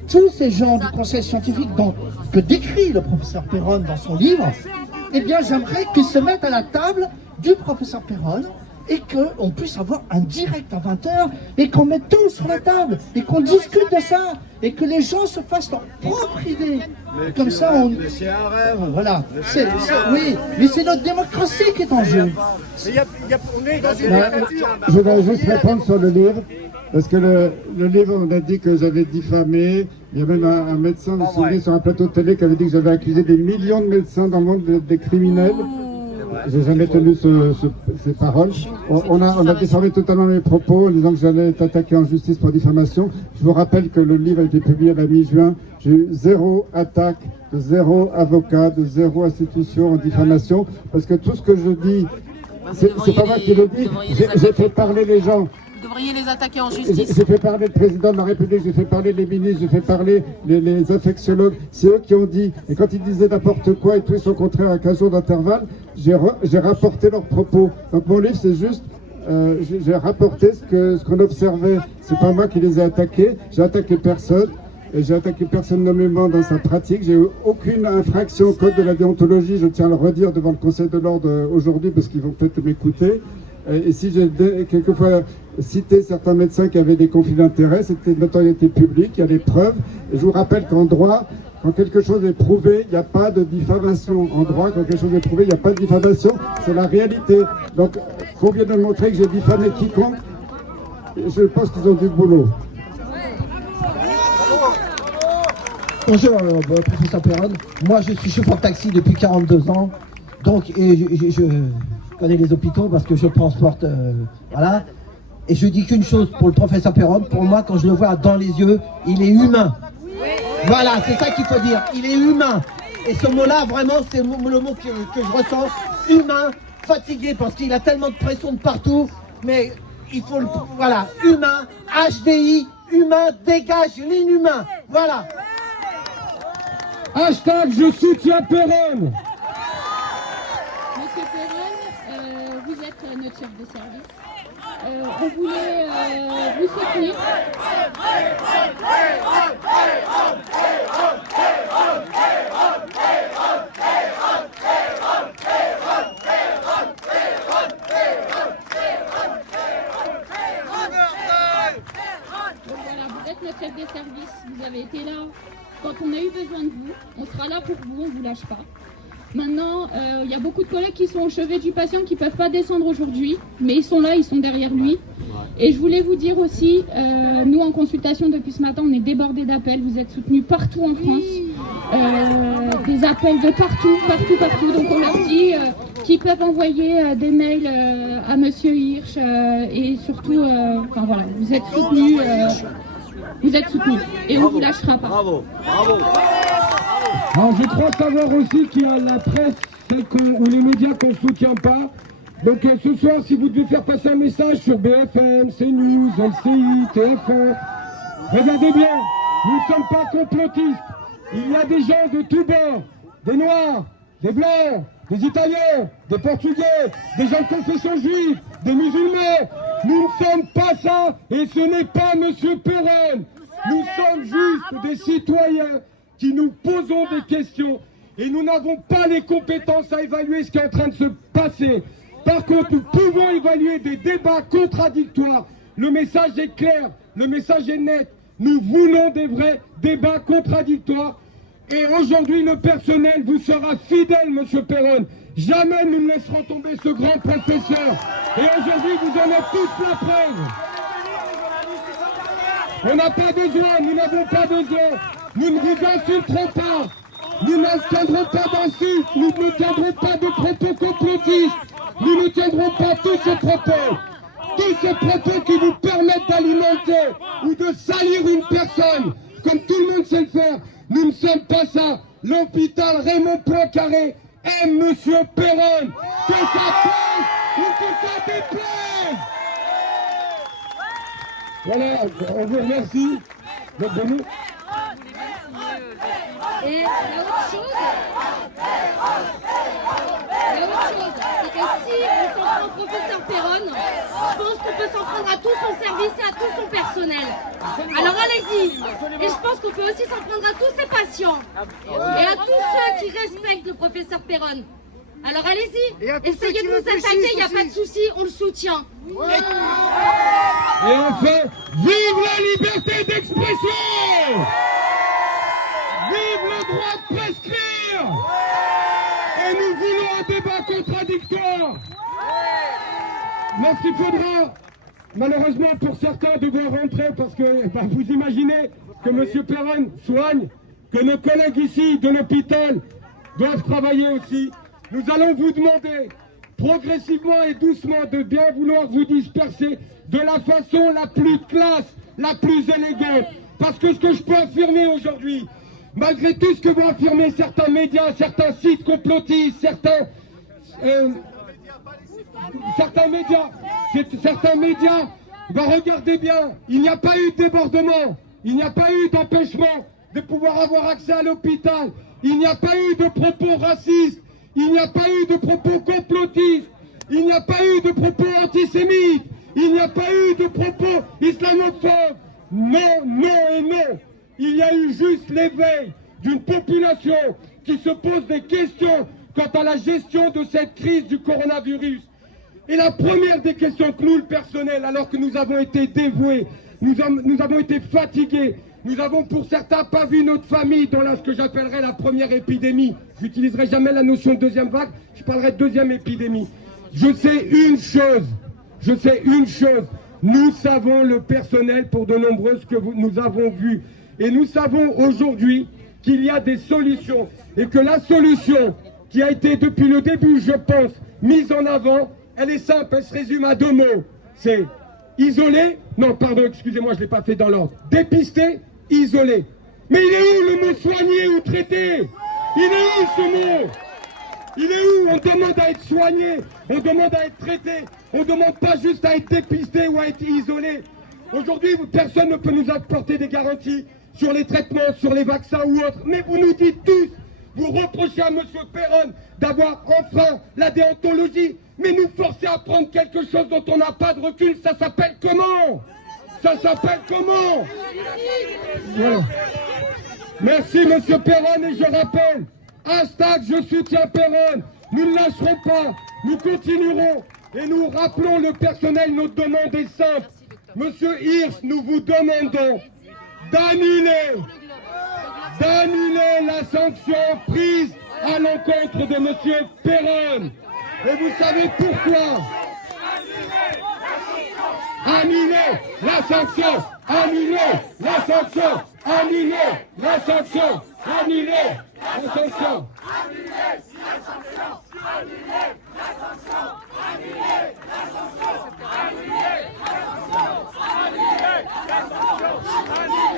tous ces gens du conseil scientifique que décrit le professeur Perron dans son livre, eh bien j'aimerais qu'ils se mettent à la table du professeur Perron et qu'on puisse avoir un direct à 20h et qu'on mette tout sur la table et qu'on discute de ça et que les gens se fassent leur propre idée. Comme ça, c'est un rêve. Voilà. Oui, mais c'est notre démocratie qui est en jeu. On est dans une Je vais juste répondre sur le livre. Parce que le livre, on a dit que j'avais diffamé. Il y a même un médecin, vous vous souvenez, sur un plateau de télé qui avait dit que j'avais accusé des millions de médecins dans le monde des criminels. J'ai jamais tenu ces paroles. On a diffamé totalement mes propos en disant que j'allais être attaqué en justice pour diffamation. Je vous rappelle que le livre a été publié à la mi-juin. J'ai eu 0 attaque, de 0 avocat, de 0 institution en diffamation. Parce que tout ce que je dis, c'est pas moi qui le dis. J'ai fait parler les gens. Vous devriez les attaquer en justice. J'ai fait parler le président de la République, j'ai fait parler les ministres, j'ai fait parler les infectiologues. C'est eux qui ont dit, et quand ils disaient n'importe quoi et tout, ils sont contraires à 15 jours d'intervalle, j'ai rapporté leurs propos. Donc mon livre, c'est juste, j'ai rapporté ce qu'on observait. C'est pas moi qui les ai attaqués, j'ai attaqué personne. Et j'ai attaqué personne nommément dans sa pratique. J'ai eu aucune infraction au code de la déontologie. Je tiens à le redire devant le Conseil de l'ordre aujourd'hui parce qu'ils vont peut-être m'écouter. Et si j'ai quelquefois cité certains médecins qui avaient des conflits d'intérêts, c'était de notoriété publique, il y a des preuves. Et je vous rappelle qu'en droit, quand quelque chose est prouvé, il n'y a pas de diffamation. En droit, quand quelque chose est prouvé, il n'y a pas de diffamation. C'est la réalité. Donc, combien de montrer que j'ai diffamé quiconque? Je pense qu'ils ont du boulot. Bonjour, professeur Perron. Moi, je suis chauffeur de taxi depuis 42 ans. Donc, et je connais les hôpitaux parce que je transporte. Voilà. Et je dis qu'une chose pour le professeur Perron, pour moi, quand je le vois dans les yeux, il est humain. Voilà, c'est ça qu'il faut dire, il est humain. Et ce mot-là, vraiment, c'est le mot que je ressens, humain, fatigué, parce qu'il a tellement de pression de partout, mais il faut, voilà, humain, HDI, humain, dégage l'inhumain, voilà. Hashtag je soutiens Perron. Monsieur Perron, vous êtes notre chef de service. On voulait vous soutenir. Voilà, vous êtes notre chef de service, vous avez été là quand on a eu besoin de vous, on sera là pour vous, on ne vous lâche pas. Maintenant, il y a beaucoup de collègues qui sont au chevet du patient qui ne peuvent pas descendre aujourd'hui, mais ils sont là, ils sont derrière lui. Et je voulais vous dire aussi, nous en consultation depuis ce matin, on est débordés d'appels, vous êtes soutenus partout en France, des appels de partout, donc on leur dit qu'ils peuvent envoyer des mails à Monsieur Hirsch et surtout, enfin voilà, vous êtes soutenus. Vous êtes soutenus et on ne vous lâchera pas. Bravo, bravo. Alors je crois savoir aussi qu'il y a la presse ou les médias qu'on ne soutient pas. Donc ce soir, si vous devez faire passer un message sur BFM, CNews, LCI, TF1, regardez bien, nous ne sommes pas complotistes. Il y a des gens de tous bords, des Noirs, des Blancs, des Italiens, des Portugais, des gens de confession juive, des musulmans. Nous ne sommes pas ça et ce n'est pas Monsieur Perron. Nous sommes juste des citoyens qui nous posons des questions et nous n'avons pas les compétences à évaluer ce qui est en train de se passer. Par contre, nous pouvons évaluer des débats contradictoires. Le message est clair, le message est net. Nous voulons des vrais débats contradictoires. Et aujourd'hui, le personnel vous sera fidèle, Monsieur Perron. Jamais nous ne laisserons tomber ce grand professeur. Et aujourd'hui, vous en êtes tous la preuve. On n'a pas besoin, nous n'avons pas besoin. Nous ne vous insulterons pas. Nous ne tiendrons pas d'insultes. Nous ne tiendrons pas de propos complotistes. Nous ne tiendrons pas tous ces propos. Tous ces propos qui vous permettent d'alimenter ou de salir une personne, comme tout le monde sait le faire. Nous ne sommes pas ça. L'hôpital Raymond Poincaré aime Monsieur Perron. Que ça plaise ou que ça déplaise. Voilà, on vous remercie d'être venu. Et il y a autre chose, c'est que si on s'en prend au professeur Perron, je pense qu'on peut s'en prendre à tout son service et à tout son personnel. Alors allez-y. Et je pense qu'on peut aussi s'en prendre à tous ses patients et à tous ceux qui respectent le professeur Perron. Alors allez-y, essayez de nous attaquer, il n'y a pas de souci, on le soutient. Et enfin, vive la liberté d'expression! Vive le droit de prescrire! Et nous voulons un débat contradictoire! Lorsqu'il faudra, malheureusement pour certains, devoir rentrer parce que vous imaginez que M. Perron soigne, que nos collègues ici de l'hôpital doivent travailler aussi. Nous allons vous demander progressivement et doucement de bien vouloir vous disperser de la façon la plus classe, la plus élégante. Parce que ce que je peux affirmer aujourd'hui, malgré tout ce que vont affirmer certains médias, certains sites complotistes, certains médias, regardez bien, il n'y a pas eu de débordement, il n'y a pas eu d'empêchement de pouvoir avoir accès à l'hôpital, il n'y a pas eu de propos racistes, il n'y a pas eu de propos complotistes, il n'y a pas eu de propos antisémites, il n'y a pas eu de propos islamophobes. Non, non et non. Il y a eu juste l'éveil d'une population qui se pose des questions quant à la gestion de cette crise du coronavirus. Et la première des questions que nous, le personnel, alors que nous avons été dévoués, nous avons été fatigués, nous avons pour certains pas vu notre famille dans ce que j'appellerais la première épidémie. Je n'utiliserai jamais la notion de deuxième vague, je parlerai de deuxième épidémie. Je sais une chose, nous savons le personnel pour de nombreuses que nous avons vues. Et nous savons aujourd'hui qu'il y a des solutions et que la solution qui a été depuis le début, je pense, mise en avant, elle est simple, elle se résume à deux mots. C'est isoler, non pardon, excusez-moi, je ne l'ai pas fait dans l'ordre, dépister, isoler. Mais il est où le mot soigner ou traiter? Il est où ce mot? Il est où? On demande à être soigné, on demande à être traité, on ne demande pas juste à être dépisté ou à être isolé. Aujourd'hui, personne ne peut nous apporter des garanties sur les traitements, sur les vaccins ou autres. Mais vous nous dites tous, vous reprochez à M. Perron d'avoir enfreint la déontologie, mais nous forcer à prendre quelque chose dont on n'a pas de recul, ça s'appelle comment? Ça s'appelle comment? Voilà. Merci M. Perron et je rappelle, hashtag je soutiens Perron, nous ne lâcherons pas, nous continuerons et nous rappelons le personnel, notre demande est simple. Monsieur Hirsch, nous vous demandons d'annuler la sanction prise à l'encontre de Monsieur Perron. Et vous savez pourquoi? Annuler la sanction, annuler la sanction, annuler la sanction, annuler la sanction, annuler la sanction, annuler la sanction, annuler la sanction, annuler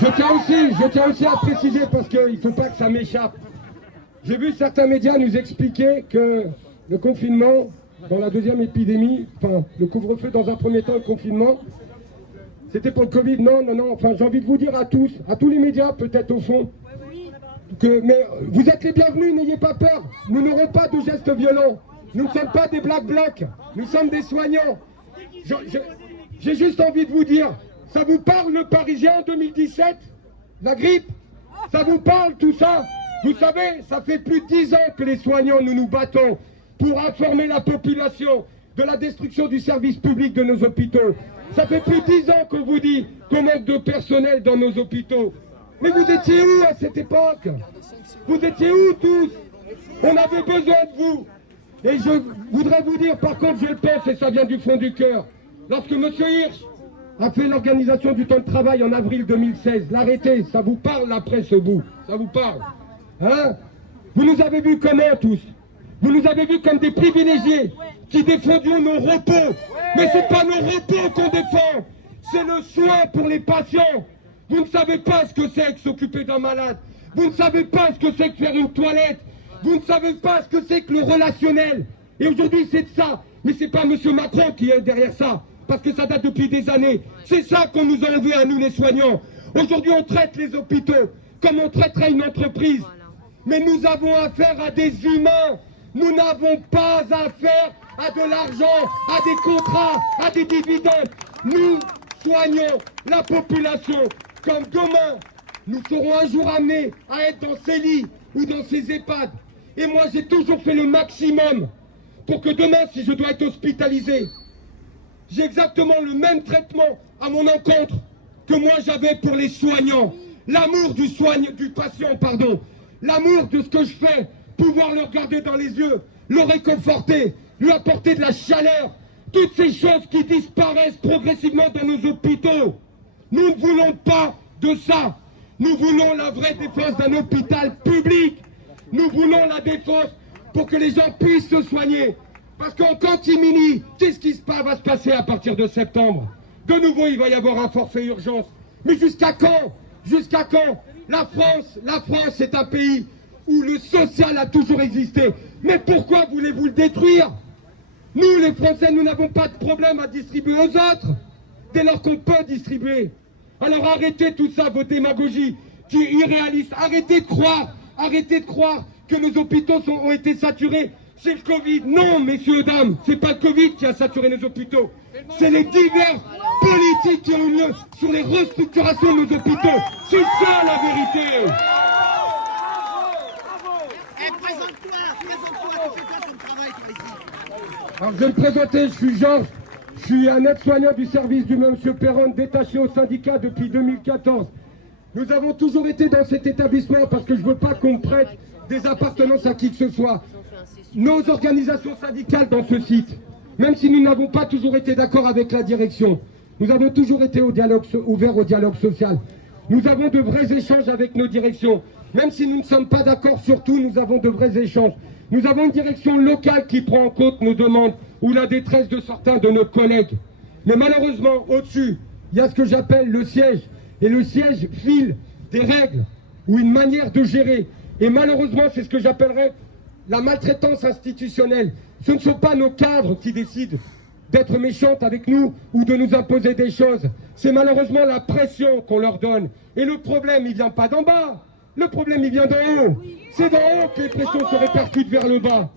Je tiens aussi à préciser, parce qu'il ne faut pas que ça m'échappe. J'ai vu certains médias nous expliquer que le confinement, dans la deuxième épidémie, enfin le couvre-feu dans un premier temps, le confinement, c'était pour le Covid. Non, enfin j'ai envie de vous dire à tous les médias peut-être au fond, mais vous êtes les bienvenus, n'ayez pas peur. Nous n'aurons pas de gestes violents. Nous ne sommes pas des black blocs, nous sommes des soignants. J'ai juste envie de vous dire, ça vous parle le Parisien en 2017? La grippe? Ça vous parle tout ça? Vous savez, ça fait plus de 10 ans que les soignants, nous nous battons pour informer la population de la destruction du service public de nos hôpitaux. Ça fait plus de 10 ans qu'on vous dit qu'on manque de personnel dans nos hôpitaux. Mais vous étiez où à cette époque? Vous étiez où tous? On avait besoin de vous. Et je voudrais vous dire, par contre, je le pense, et ça vient du fond du cœur, lorsque M. Hirsch a fait l'organisation du temps de travail en avril 2016, l'arrêté, ça vous parle après ce bout? Ça vous parle? Hein? Vous nous avez vus comment tous? Vous nous avez vus comme des privilégiés qui défendions nos repos. Mais c'est pas nos repos qu'on défend, c'est le soin pour les patients. Vous ne savez pas ce que c'est que s'occuper d'un malade. Vous ne savez pas ce que c'est que faire une toilette. Vous ne savez pas ce que c'est que le relationnel. Et aujourd'hui c'est de ça. Mais c'est pas M. Macron qui est derrière ça, parce que ça date depuis des années. C'est ça qu'on nous a enlevé à nous les soignants. Aujourd'hui on traite les hôpitaux comme on traiterait une entreprise. Mais nous avons affaire à des humains. Nous n'avons pas affaire à de l'argent, à des contrats, à des dividendes. Nous soignons la population comme demain. Nous serons un jour amenés à être dans ces lits ou dans ces EHPAD. Et moi j'ai toujours fait le maximum pour que demain, si je dois être hospitalisé, j'ai exactement le même traitement à mon encontre que moi j'avais pour les soignants. L'amour du patient, pardon. L'amour de ce que je fais, pouvoir le regarder dans les yeux, le réconforter, lui apporter de la chaleur, toutes ces choses qui disparaissent progressivement dans nos hôpitaux. Nous ne voulons pas de ça. Nous voulons la vraie défense d'un hôpital public. Nous voulons la défense pour que les gens puissent se soigner. Parce qu'en catimini, qu'est-ce qui va se passer à partir de septembre? De nouveau, il va y avoir un forfait urgence. Mais jusqu'à quand? Jusqu'à quand? La France est un pays où le social a toujours existé. Mais pourquoi voulez-vous le détruire? Nous, les Français, nous n'avons pas de problème à distribuer aux autres, dès lors qu'on peut distribuer. Alors arrêtez tout ça, vos démagogies qui irréalistes. Arrêtez de croire que nos hôpitaux ont été saturés. C'est le Covid. Non, messieurs, dames, c'est pas le Covid qui a saturé nos hôpitaux. C'est les divers politiques qui ont eu lieu sur les restructurations de nos hôpitaux. C'est ça la vérité. Alors je vais me présenter, je suis Georges, je suis un aide-soignant du service du M. Perron, détaché au syndicat depuis 2014. Nous avons toujours été dans cet établissement parce que je ne veux pas qu'on prête des appartenances à qui que ce soit. Nos organisations syndicales dans ce site, même si nous n'avons pas toujours été d'accord avec la direction, nous avons toujours été ouverts au dialogue social. Nous avons de vrais échanges avec nos directions. Même si nous ne sommes pas d'accord sur tout, nous avons de vrais échanges. Nous avons une direction locale qui prend en compte nos demandes ou la détresse de certains de nos collègues. Mais malheureusement, au-dessus, il y a ce que j'appelle le siège. Et le siège file des règles ou une manière de gérer. Et malheureusement, c'est ce que j'appellerais la maltraitance institutionnelle. Ce ne sont pas nos cadres qui décident d'être méchantes avec nous ou de nous imposer des choses. C'est malheureusement la pression qu'on leur donne. Et le problème, il ne vient pas d'en bas. Le problème, il vient d'en haut. C'est d'en haut que les pressions se répercutent vers le bas.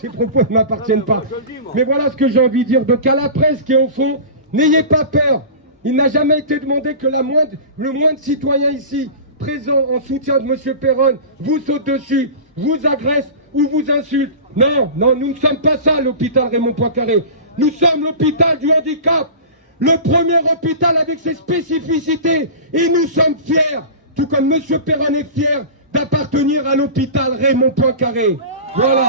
Ces propos ne m'appartiennent pas. Mais voilà ce que j'ai envie de dire. Donc à la presse qui est au fond, n'ayez pas peur. Il n'a jamais été demandé que le moindre citoyen ici, présent en soutien de M. Perron, vous saute dessus, vous agresse ou vous insulte. Non, non, nous ne sommes pas ça, l'hôpital Raymond Poincaré. Nous sommes l'hôpital du handicap. Le premier hôpital avec ses spécificités. Et nous sommes fiers, tout comme M. Perron est fier, d'appartenir à l'hôpital Raymond Poincaré. Voilà.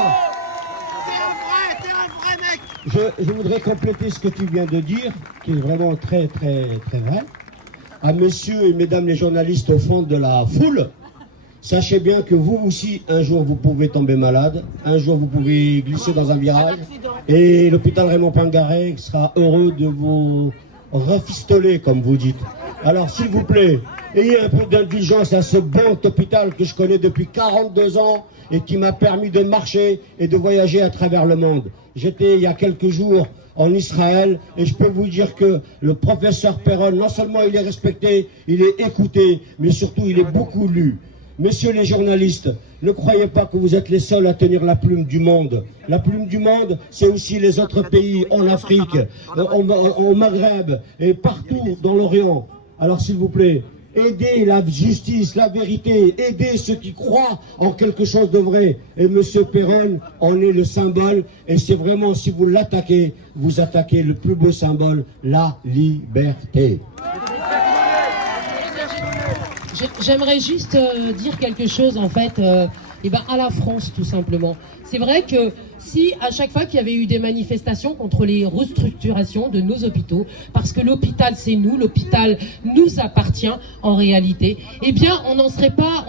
Je voudrais compléter ce que tu viens de dire, qui est vraiment très vrai. À messieurs et mesdames les journalistes au fond de la foule, sachez bien que vous aussi, un jour, vous pouvez tomber malade, un jour, vous pouvez glisser dans un virage, et l'hôpital Raymond Poincaré sera heureux de vous rafistoler, comme vous dites. Alors, s'il vous plaît, ayez un peu d'indulgence à ce bon hôpital que je connais depuis 42 ans et qui m'a permis de marcher et de voyager à travers le monde. J'étais il y a quelques jours en Israël et je peux vous dire que le professeur Perron, non seulement il est respecté, il est écouté, mais surtout il est beaucoup lu. Messieurs les journalistes, ne croyez pas que vous êtes les seuls à tenir la plume du monde. La plume du monde, c'est aussi les autres pays en Afrique, au Maghreb et partout dans l'Orient. Alors s'il vous plaît, aidez la justice, la vérité, aidez ceux qui croient en quelque chose de vrai. Et M. Perron en est le symbole. Et c'est vraiment, si vous l'attaquez, vous attaquez le plus beau symbole, la liberté. J'aimerais juste dire quelque chose en fait à la France tout simplement. C'est vrai que si à chaque fois qu'il y avait eu des manifestations contre les restructurations de nos hôpitaux, parce que l'hôpital c'est nous, l'hôpital nous appartient en réalité, eh bien on n'en serait pas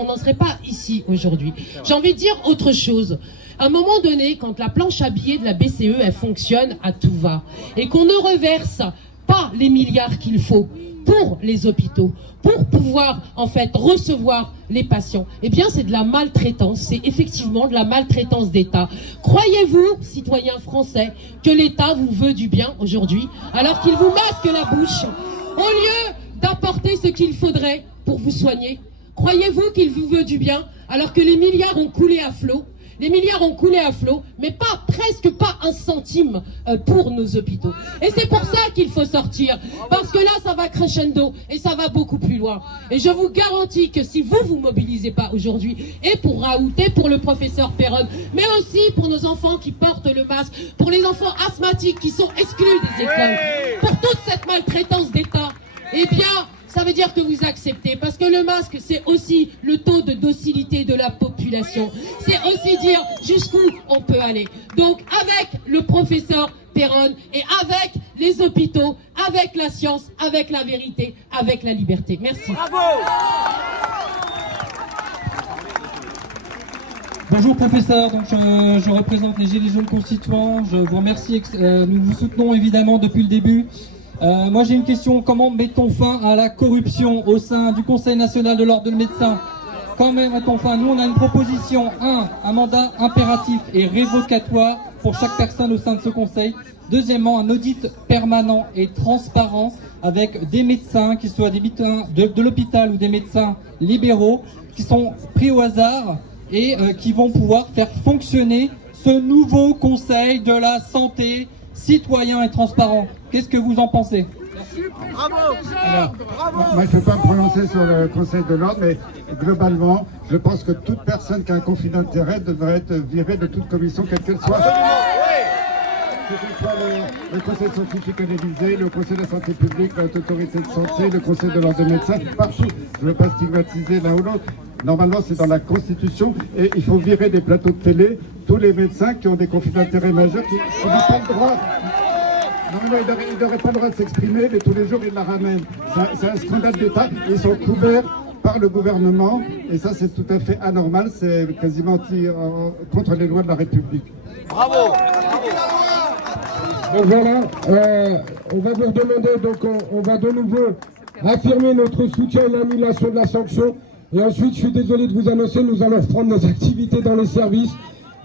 ici aujourd'hui. J'ai envie de dire autre chose. À un moment donné, quand la planche à billets de la BCE elle fonctionne à tout va et qu'on ne reverse pas les milliards qu'il faut pour les hôpitaux, pour pouvoir en fait recevoir les patients, eh bien c'est de la maltraitance, c'est effectivement de la maltraitance d'État. Croyez-vous, citoyens français, que l'État vous veut du bien aujourd'hui, alors qu'il vous masque la bouche, au lieu d'apporter ce qu'il faudrait pour vous soigner? Croyez-vous qu'il vous veut du bien, alors que les milliards ont coulé à flot? Les milliards ont coulé à flot, mais presque pas un centime pour nos hôpitaux. Et c'est pour ça qu'il faut sortir, parce que là, ça va crescendo et ça va beaucoup plus loin. Et je vous garantis que si vous mobilisez pas aujourd'hui, et pour Raoult, et pour le professeur Perron, mais aussi pour nos enfants qui portent le masque, pour les enfants asthmatiques qui sont exclus des écoles, pour toute cette maltraitance d'État, eh bien, ça veut dire que vous acceptez, parce que le masque, c'est aussi le taux de docilité de la population. C'est aussi dire jusqu'où on peut aller. Donc, avec le professeur Perron et avec les hôpitaux, avec la science, avec la vérité, avec la liberté. Merci. Bravo. Bonjour professeur, donc je représente les Gilets jaunes constituants. Je vous remercie, nous vous soutenons évidemment depuis le début. Moi j'ai une question, comment mettons fin à la corruption au sein du Conseil national de l'ordre des médecins? Comment mettons fin? Nous on a une proposition, un mandat impératif et révocatoire pour chaque personne au sein de ce conseil. Deuxièmement, un audit permanent et transparent avec des médecins, qui soient des médecins de l'hôpital ou des médecins libéraux, qui sont pris au hasard et qui vont pouvoir faire fonctionner ce nouveau conseil de la santé citoyen et transparent. Qu'est-ce que vous en pensez? Bravo. Alors, moi, je ne peux pas me prononcer sur le Conseil de l'ordre, mais globalement, je pense que toute personne qui a un conflit d'intérêt devrait être virée de toute commission, quelle qu'elle soit. Que ce soit le Conseil scientifique analysé, le Conseil de la santé publique, l'autorité de santé, le Conseil de l'ordre des médecins, partout. Je ne veux pas stigmatiser l'un ou l'autre. Normalement, c'est dans la Constitution et il faut virer des plateaux de télé tous les médecins qui ont des conflits d'intérêt majeurs qui n'ont pas le droit. Non, ils n'auraient pas le droit de s'exprimer, mais tous les jours, ils la ramènent. C'est un scandale d'État. Ils sont couverts par le gouvernement, et ça, c'est tout à fait anormal. C'est quasiment contre les lois de la République. Bravo. Donc voilà, on va vous redemander, donc on va de nouveau affirmer notre soutien à l'annulation de la sanction. Et ensuite, je suis désolé de vous annoncer, nous allons reprendre nos activités dans les services.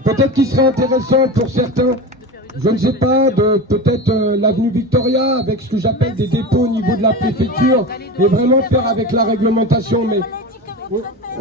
Peut-être qu'il serait intéressant pour certains, je ne sais pas, de peut-être l'avenue Victoria, avec ce que j'appelle des dépôts au niveau de la préfecture, et vraiment faire avec la réglementation. Mais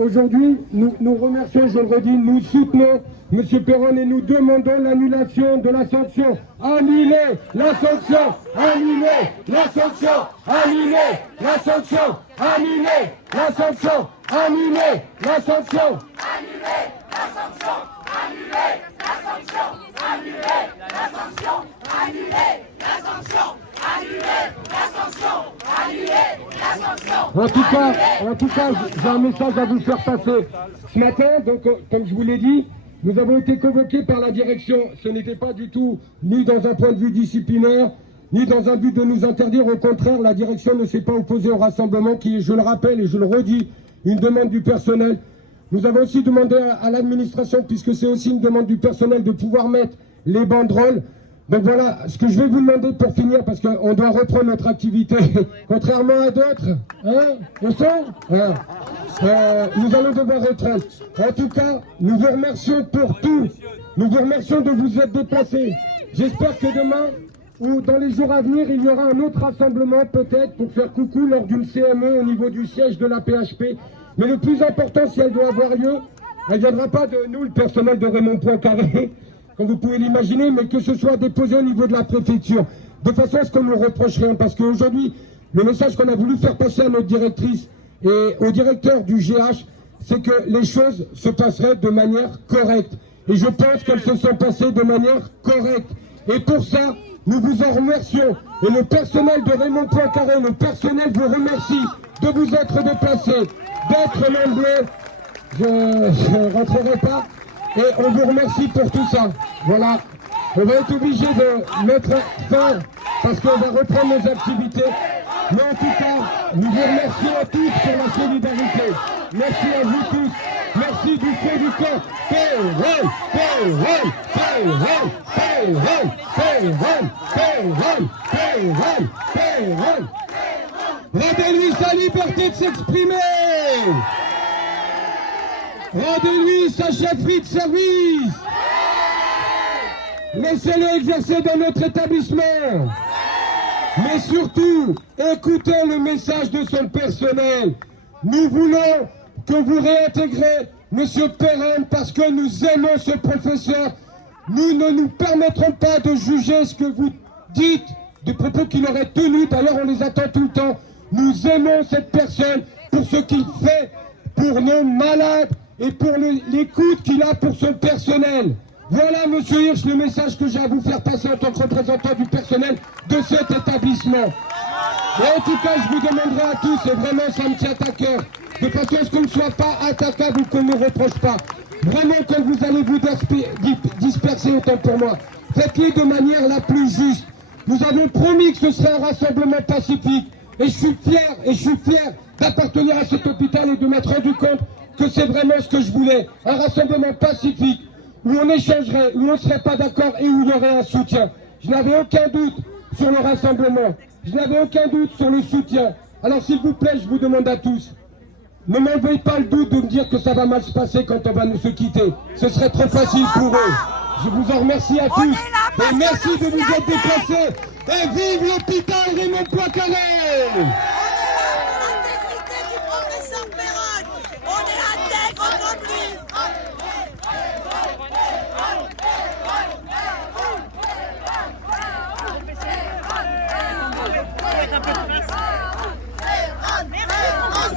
aujourd'hui, nous remercions, je le redis, nous soutenons M. Perron et nous demandons l'annulation de la sanction. Annulez la sanction. Annulez la sanction. Annulez la sanction. Annulez la sanction. Annulez la sanction. Annulez la sanction. Annulez la sanction. Annulez la sanction. Annulez la sanction. Annulez la sanction. Annulez la sanction. En tout cas, j'ai un message à vous faire passer. Ce matin, donc, comme je vous l'ai dit, nous avons été convoqués par la direction. Ce n'était pas du tout ni dans un point de vue disciplinaire, ni dans un but de nous interdire. Au contraire, la direction ne s'est pas opposée au rassemblement qui est, je le rappelle et je le redis, une demande du personnel. Nous avons aussi demandé à l'administration, puisque c'est aussi une demande du personnel, de pouvoir mettre les banderoles. Donc voilà, ce que je vais vous demander pour finir, parce qu'on doit reprendre notre activité, contrairement à d'autres, hein, au son, voilà. Nous allons devoir reprendre. En tout cas, nous vous remercions pour tout. Nous vous remercions de vous être déplacés. J'espère que demain, ou dans les jours à venir, il y aura un autre rassemblement, peut-être, pour faire coucou lors d'une CME au niveau du siège de la PHP. Mais le plus important, si elle doit avoir lieu, elle ne viendra pas de nous, le personnel de Raymond Poincaré, comme vous pouvez l'imaginer, mais que ce soit déposé au niveau de la préfecture, de façon à ce qu'on ne nous reproche rien. Parce qu'aujourd'hui, le message qu'on a voulu faire passer à notre directrice et au directeur du GH, c'est que les choses se passeraient de manière correcte. Et je pense qu'elles se sont passées de manière correcte. Et pour ça, nous vous en remercions. Et le personnel de Raymond Poincaré, le personnel vous remercie de vous être déplacés, d'être nombreux. Je ne rentrerai pas. Et on vous remercie pour tout ça. Voilà. On va être obligé de mettre fin parce qu'on va reprendre nos activités. Mais en tout cas, nous vous remercions à tous pour la solidarité. Merci à vous tous. Merci du fond du cœur. Perron, Perron, Perron, Perron, Perron, Perron, Perron, Perron. Rendez-lui sa liberté de s'exprimer. Rendez-lui sa chefferie de service. Laissez-le exercer dans notre établissement. Mais surtout, écoutez le message de son personnel. Nous voulons que vous réintégrez M. Perron parce que nous aimons ce professeur. Nous ne nous permettrons pas de juger ce que vous dites, des propos qu'il aurait tenus. D'ailleurs, on les attend tout le temps. Nous aimons cette personne pour ce qu'il fait pour nos malades et pour l'écoute qu'il a pour son personnel. Voilà, Monsieur Hirsch, le message que j'ai à vous faire passer en tant que représentant du personnel de cet établissement. Et en tout cas, je vous demanderai à tous, et vraiment ça me tient à cœur, de façon à ce qu'on ne soit pas attaquable ou qu'on ne nous reproche pas. Vraiment, quand vous allez vous disperser, autant pour moi, faites-le de manière la plus juste. Nous avons promis que ce serait un rassemblement pacifique. Et je suis fier d'appartenir à cet hôpital et de m'être rendu compte que c'est vraiment ce que je voulais. Un rassemblement pacifique, où on échangerait, où on ne serait pas d'accord et où il y aurait un soutien. Je n'avais aucun doute sur le rassemblement. Je n'avais aucun doute sur le soutien. Alors s'il vous plaît, je vous demande à tous, ne m'envoyez pas le doute de me dire que ça va mal se passer quand on va nous se quitter. Ce serait trop facile pour eux. Je vous en remercie à tous. Et merci de vous être déplacés. Et vive l'hôpital Raymond Poincaré!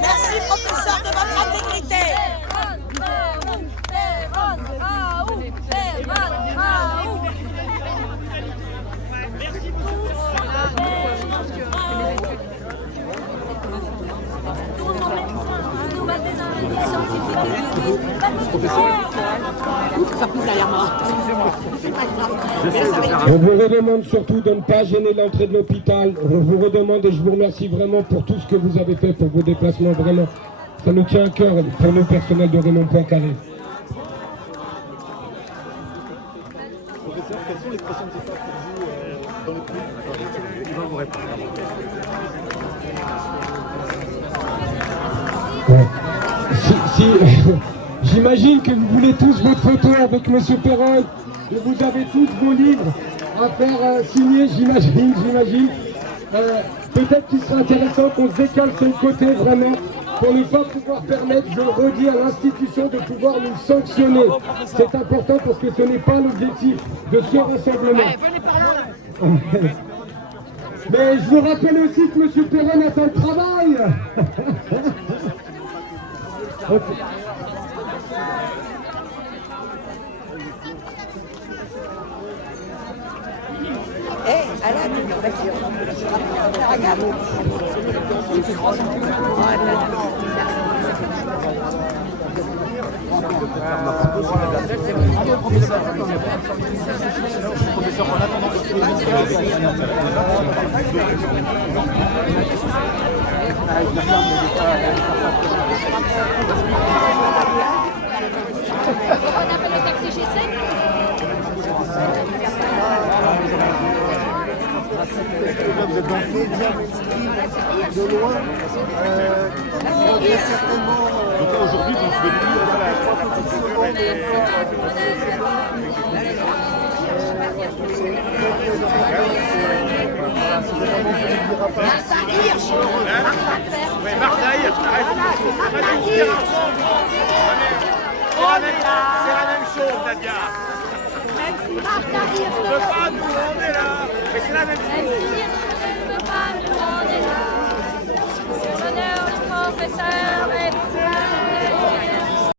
Merci professeur de votre intégrité. On vous redemande surtout de ne pas gêner l'entrée de l'hôpital. On vous redemande et je vous remercie vraiment pour tout ce que vous avez fait pour vos déplacements. Vraiment, ça nous tient à cœur pour le personnel de Raymond Poincaré. Professeur, quelles sont les prochaines étapes pour vous Il va vous répondre. J'imagine que vous voulez tous votre photo avec M. Perron et vous avez tous vos livres à faire signer, j'imagine. Peut-être qu'il sera intéressant qu'on se décale sur le côté vraiment pour ne pas pouvoir permettre, je le redis, à l'institution de pouvoir nous sanctionner. C'est important parce que ce n'est pas l'objectif de ce rassemblement. Mais je vous rappelle aussi que M. Perron a fait le travail. Alain, regarde. On appelle le taxi G7. Vous êtes dans le média mainstream de loin. Il y a certainement. Aujourd'hui, vous ne C'est la même chose, Nadia. On ne peut pas, nous, on est là. Mais c'est la même chose.